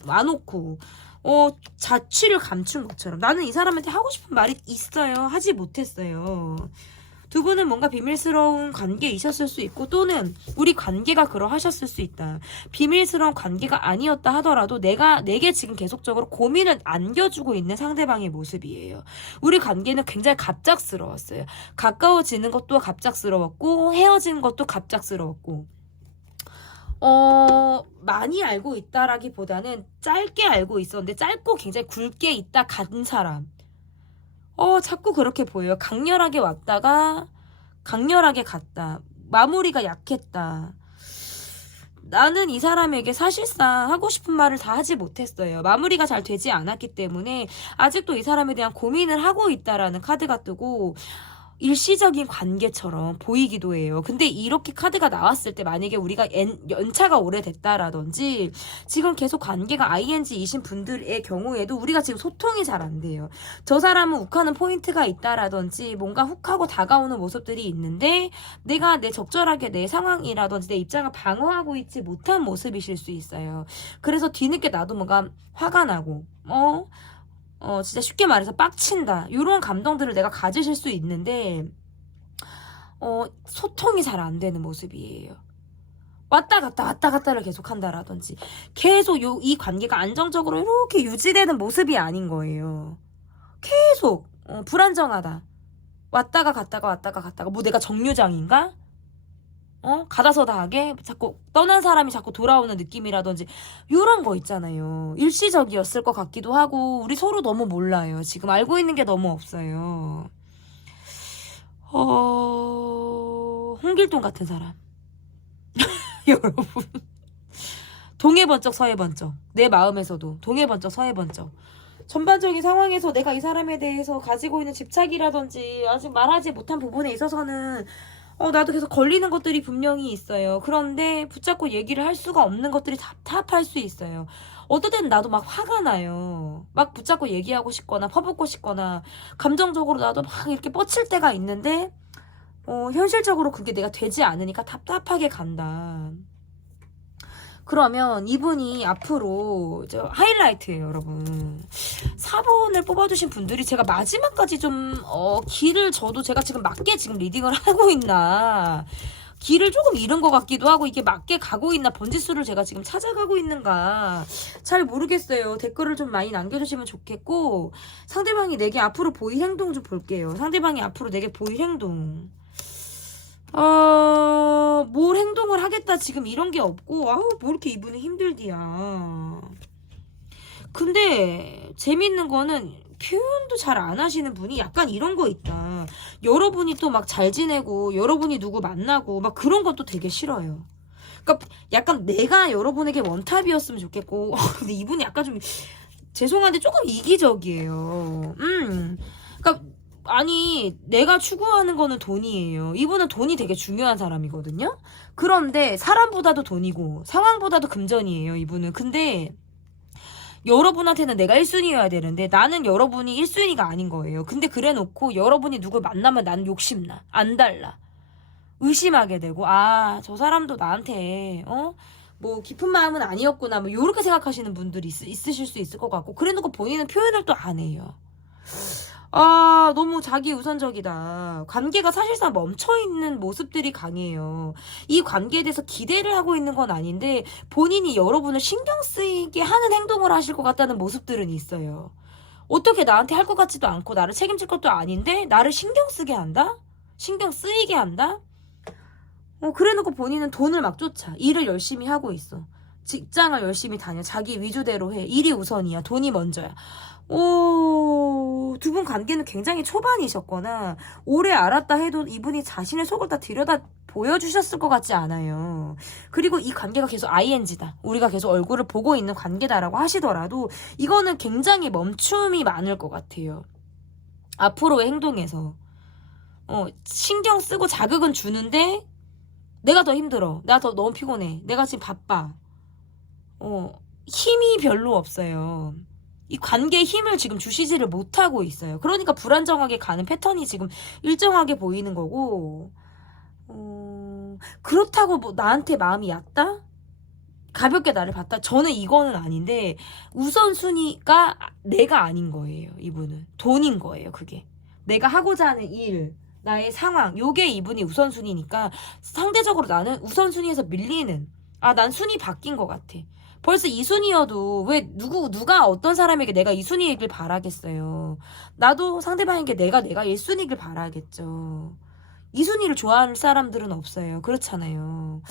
와놓고, 자취를 감춘 것처럼. 나는 이 사람한테 하고 싶은 말이 있어요. 하지 못했어요. 두 분은 뭔가 비밀스러운 관계이셨을 수 있고, 또는 우리 관계가 그러하셨을 수 있다. 비밀스러운 관계가 아니었다 하더라도 내게 지금 계속적으로 고민을 안겨주고 있는 상대방의 모습이에요. 우리 관계는 굉장히 갑작스러웠어요. 가까워지는 것도 갑작스러웠고, 헤어지는 것도 갑작스러웠고, 많이 알고 있다라기보다는 짧게 알고 있었는데, 짧고 굉장히 굵게 있다 간 사람. 자꾸 그렇게 보여요. 강렬하게 왔다가 강렬하게 갔다. 마무리가 약했다. 나는 이 사람에게 사실상 하고 싶은 말을 다 하지 못했어요. 마무리가 잘 되지 않았기 때문에 아직도 이 사람에 대한 고민을 하고 있다라는 카드가 뜨고, 일시적인 관계처럼 보이기도 해요. 근데 이렇게 카드가 나왔을 때 만약에 우리가 연차가 오래됐다라든지 지금 계속 관계가 ING이신 분들의 경우에도 우리가 지금 소통이 잘 안 돼요. 저 사람은 욱하는 포인트가 있다라든지 뭔가 훅하고 다가오는 모습들이 있는데 내가 적절하게 내 상황이라든지 내 입장을 방어하고 있지 못한 모습이실 수 있어요. 그래서 뒤늦게 나도 뭔가 화가 나고 진짜 쉽게 말해서 빡친다. 이런 감정들을 내가 가지실 수 있는데, 소통이 잘 안 되는 모습이에요. 왔다 갔다를 계속 한다라든지, 계속 이 관계가 안정적으로 이렇게 유지되는 모습이 아닌 거예요. 계속, 불안정하다. 왔다가 갔다가, 뭐 내가 정류장인가? 가다서다 하게 자꾸 떠난 사람이 자꾸 돌아오는 느낌이라든지 이런 거 있잖아요. 일시적이었을 것 같기도 하고 우리 서로 너무 몰라요. 지금 알고 있는 게 너무 없어요. 홍길동 같은 사람. 여러분. 동해 번쩍 서해 번쩍. 내 마음에서도 동해 번쩍 서해 번쩍. 전반적인 상황에서 내가 이 사람에 대해서 가지고 있는 집착이라든지 아직 말하지 못한 부분에 있어서는 나도 계속 걸리는 것들이 분명히 있어요. 그런데 붙잡고 얘기를 할 수가 없는 것들이 답답할 수 있어요. 어떨 때는 나도 막 화가 나요. 막 붙잡고 얘기하고 싶거나 퍼붓고 싶거나 감정적으로 나도 막 이렇게 뻗칠 때가 있는데 현실적으로 그게 내가 되지 않으니까 답답하게 간다. 그러면 이분이 앞으로 하이라이트예요, 여러분. 4번을 뽑아주신 분들이 제가 마지막까지 좀 길을 저도 제가 지금 맞게 지금 리딩을 하고 있나, 길을 조금 잃은 것 같기도 하고 이게 맞게 가고 있나, 번지수를 제가 지금 찾아가고 있는가 잘 모르겠어요. 댓글을 좀 많이 남겨주시면 좋겠고, 상대방이 내게 앞으로 보일 행동 좀 볼게요. 상대방이 앞으로 내게 보일 행동. 뭘 행동을 하겠다 지금 이런 게 없고, 뭐 이렇게 이분이 힘들디야. 근데 재밌는 거는 표현도 잘 안 하시는 분이 약간 이런 거 있다. 여러분이 또 막 잘 지내고 여러분이 누구 만나고 막 그런 것도 되게 싫어요. 그러니까 약간 내가 여러분에게 원탑이었으면 좋겠고 근데 이분이 약간 좀 죄송한데 조금 이기적이에요. 그러니까 아니 내가 추구하는 거는 돈이에요. 이분은 돈이 되게 중요한 사람이거든요. 그런데 사람보다도 돈이고 상황보다도 금전이에요. 이분은. 근데 여러분한테는 내가 1순위여야 되는데 나는 여러분이 1순위가 아닌 거예요. 근데 그래 놓고 여러분이 누굴 만나면 나는 욕심나. 안 달라. 의심하게 되고 아, 저 사람도 나한테 뭐 깊은 마음은 아니었구나 뭐 요렇게 생각하시는 분들이 있으실 수 있을 것 같고 그래 놓고 본인은 표현을 또 안 해요. 아, 너무 자기 우선적이다. 관계가 사실상 멈춰있는 모습들이 강해요. 이 관계에 대해서 기대를 하고 있는 건 아닌데 본인이 여러분을 신경 쓰이게 하는 행동을 하실 것 같다는 모습들은 있어요. 어떻게 나한테 할 것 같지도 않고 나를 책임질 것도 아닌데 나를 신경 쓰게 한다? 신경 쓰이게 한다? 그래 놓고 본인은 돈을 막 쫓아. 일을 열심히 하고 있어. 직장을 열심히 다녀. 자기 위주대로 해. 일이 우선이야. 돈이 먼저야. 두 분 관계는 굉장히 초반이셨거나 오래 알았다 해도 이분이 자신의 속을 다 들여다 보여주셨을 것 같지 않아요. 그리고 이 관계가 계속 ing다. 우리가 계속 얼굴을 보고 있는 관계다라고 하시더라도 이거는 굉장히 멈춤이 많을 것 같아요. 앞으로의 행동에서. 신경 쓰고 자극은 주는데 내가 더 힘들어. 내가 더 너무 피곤해. 내가 지금 바빠. 힘이 별로 없어요. 이 관계에 힘을 지금 주시지를 못하고 있어요. 그러니까 불안정하게 가는 패턴이 지금 일정하게 보이는 거고, 그렇다고 뭐 나한테 마음이 얕다? 가볍게 나를 봤다? 저는 이거는 아닌데, 우선순위가 내가 아닌 거예요, 이분은. 돈인 거예요, 그게. 내가 하고자 하는 일, 나의 상황, 요게 이분이 우선순위니까, 상대적으로 나는 우선순위에서 밀리는, 난 순위 바뀐 것 같아. 벌써 2순위여도 왜 누가 어떤 사람에게 내가 2순위이길 바라겠어요. 나도 상대방에게 내가 1순위이길 바라겠죠. 2순위를 좋아할 사람들은 없어요. 그렇잖아요.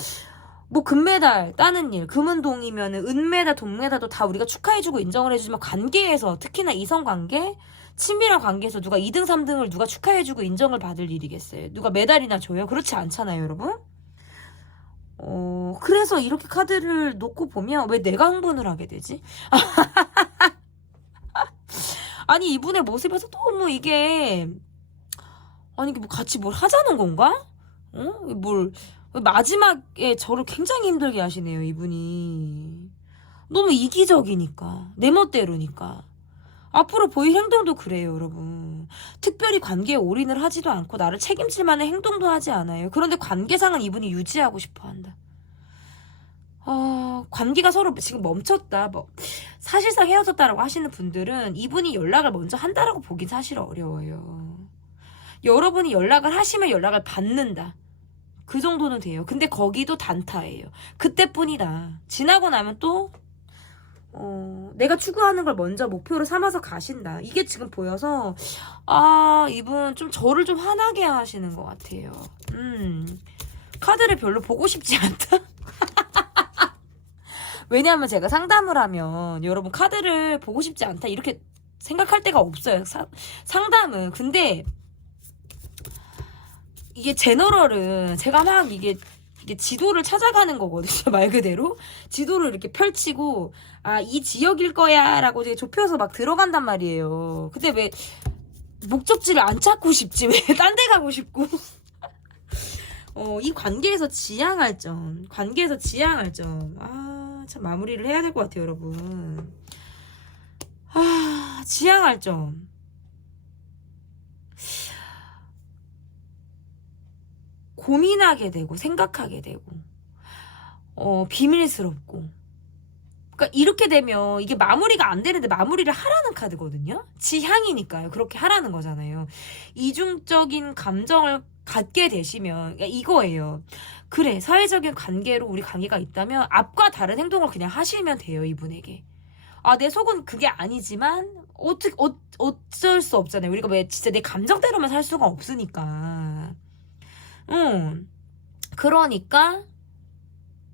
뭐 금메달 따는 일, 금은동이면은 은메달, 동메달도 다 우리가 축하해주고 인정을 해주지만 관계에서 특히나 이성관계, 친밀한 관계에서 누가 2등, 3등을 누가 축하해주고 인정을 받을 일이겠어요. 누가 메달이나 줘요? 그렇지 않잖아요, 여러분? 그래서 이렇게 카드를 놓고 보면 왜 내가 흥분을 하게 되지? 아니, 이분의 모습에서 너무 이게, 아니, 이게 뭐 같이 뭘 하자는 건가? 마지막에 저를 굉장히 힘들게 하시네요, 이분이. 너무 이기적이니까. 내 멋대로니까. 앞으로 보일 행동도 그래요, 여러분. 특별히 관계에 올인을 하지도 않고 나를 책임질 만한 행동도 하지 않아요. 그런데 관계상은 이분이 유지하고 싶어 한다. 관계가 서로 지금 멈췄다. 사실상 헤어졌다라고 하시는 분들은 이분이 연락을 먼저 한다라고 보긴 사실 어려워요. 여러분이 연락을 하시면 연락을 받는다. 그 정도는 돼요. 근데 거기도 단타예요. 그때뿐이다. 지나고 나면 또 내가 추구하는 걸 먼저 목표로 삼아서 가신다. 이게 지금 보여서 이분 좀 저를 좀 화나게 하시는 것 같아요. 카드를 별로 보고 싶지 않다? 왜냐하면 제가 상담을 하면 여러분 카드를 보고 싶지 않다 이렇게 생각할 때가 없어요. 상담은. 근데 이게 제너럴은 제가 막 이게 지도를 찾아가는 거거든요. 말 그대로. 지도를 이렇게 펼치고 이 지역일 거야 라고 이제 좁혀서 막 들어간단 말이에요. 근데 왜 목적지를 안 찾고 싶지? 왜 딴 데 가고 싶고? 이 관계에서 지향할 점. 관계에서 지향할 점. 참 마무리를 해야 될 것 같아요, 여러분. 지향할 점. 고민하게 되고 생각하게 되고 비밀스럽고 그러니까 이렇게 되면 이게 마무리가 안 되는데 마무리를 하라는 카드거든요. 지향이니까요. 그렇게 하라는 거잖아요. 이중적인 감정을 갖게 되시면 그러니까 이거예요. 그래, 사회적인 관계로 우리 관계가 있다면 앞과 다른 행동을 그냥 하시면 돼요. 이분에게. 내 속은 그게 아니지만 어쩔 수 없잖아요. 우리가 왜 진짜 내 감정대로만 살 수가 없으니까. 그러니까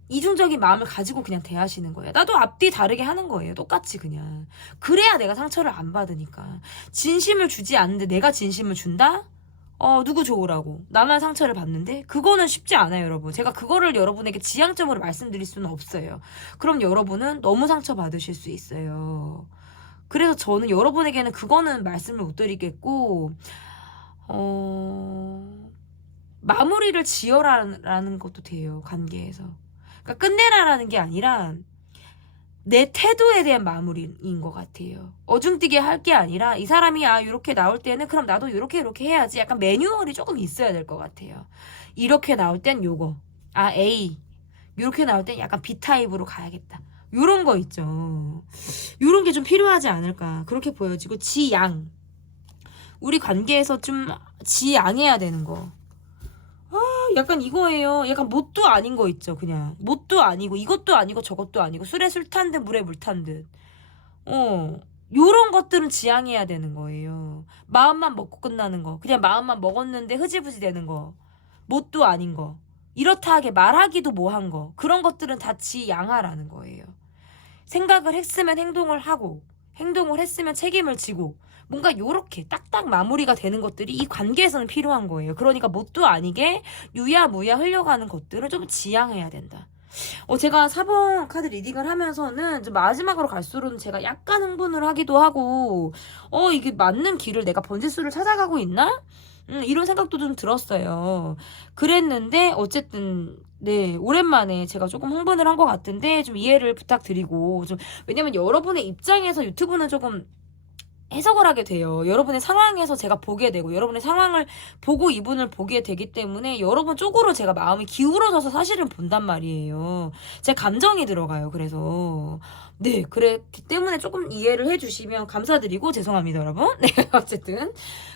이중적인 마음을 가지고 그냥 대하시는 거예요. 나도 앞뒤 다르게 하는 거예요. 똑같이 그냥. 그래야 내가 상처를 안 받으니까. 진심을 주지 않는데 내가 진심을 준다? 누구 좋으라고. 나만 상처를 받는데? 그거는 쉽지 않아요, 여러분. 제가 그거를 여러분에게 지향점으로 말씀드릴 수는 없어요. 그럼 여러분은 너무 상처받으실 수 있어요. 그래서 저는 여러분에게는 그거는 말씀을 못 드리겠고, 마무리를 지어라라는 것도 돼요, 관계에서. 그러니까 끝내라라는 게 아니라 내 태도에 대한 마무리인 것 같아요. 어중뛰게 할 게 아니라 이 사람이 이렇게 나올 때는 그럼 나도 이렇게 해야지. 약간 매뉴얼이 조금 있어야 될 것 같아요. 이렇게 나올 땐 요거. A. 이렇게 나올 땐 약간 B 타입으로 가야겠다. 요런 거 있죠. 요런 게 좀 필요하지 않을까. 그렇게 보여지고 지양. 우리 관계에서 좀 지양해야 되는 거. 약간 이거예요. 약간 뭣도 아닌 거 있죠, 그냥. 뭣도 아니고, 이것도 아니고, 저것도 아니고, 술에 술 탄 듯, 물에 물 탄 듯. 요런 것들은 지양해야 되는 거예요. 마음만 먹고 끝나는 거. 그냥 마음만 먹었는데 흐지부지 되는 거. 뭣도 아닌 거. 이렇다 하게 말하기도 뭐한 거. 그런 것들은 다 지양하라는 거예요. 생각을 했으면 행동을 하고, 행동을 했으면 책임을 지고, 뭔가 요렇게 딱딱 마무리가 되는 것들이 이 관계에서는 필요한 거예요. 그러니까 뭣도 아니게 유야무야 흘려가는 것들을 좀 지양해야 된다. 제가 4번 카드 리딩을 하면서는 좀 마지막으로 갈수록은 제가 약간 흥분을 하기도 하고, 이게 맞는 길을 내가 번지수를 찾아가고 있나? 이런 생각도 좀 들었어요. 그랬는데, 어쨌든, 네, 오랜만에 제가 조금 흥분을 한 것 같은데, 좀 이해를 부탁드리고, 왜냐면 여러분의 입장에서 유튜브는 조금 해석을 하게 돼요. 여러분의 상황에서 제가 보게 되고 여러분의 상황을 보고 이분을 보게 되기 때문에 여러분 쪽으로 제가 마음이 기울어져서 사실은 본단 말이에요. 제 감정이 들어가요. 그래서 네, 그랬기 때문에 조금 이해를 해주시면 감사드리고 죄송합니다, 여러분. 네, 어쨌든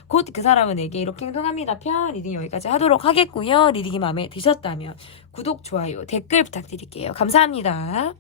곧 그 사람은 내게 이렇게 행동합니다 편 리딩 여기까지 하도록 하겠고요. 리딩이 마음에 드셨다면 구독, 좋아요, 댓글 부탁드릴게요. 감사합니다.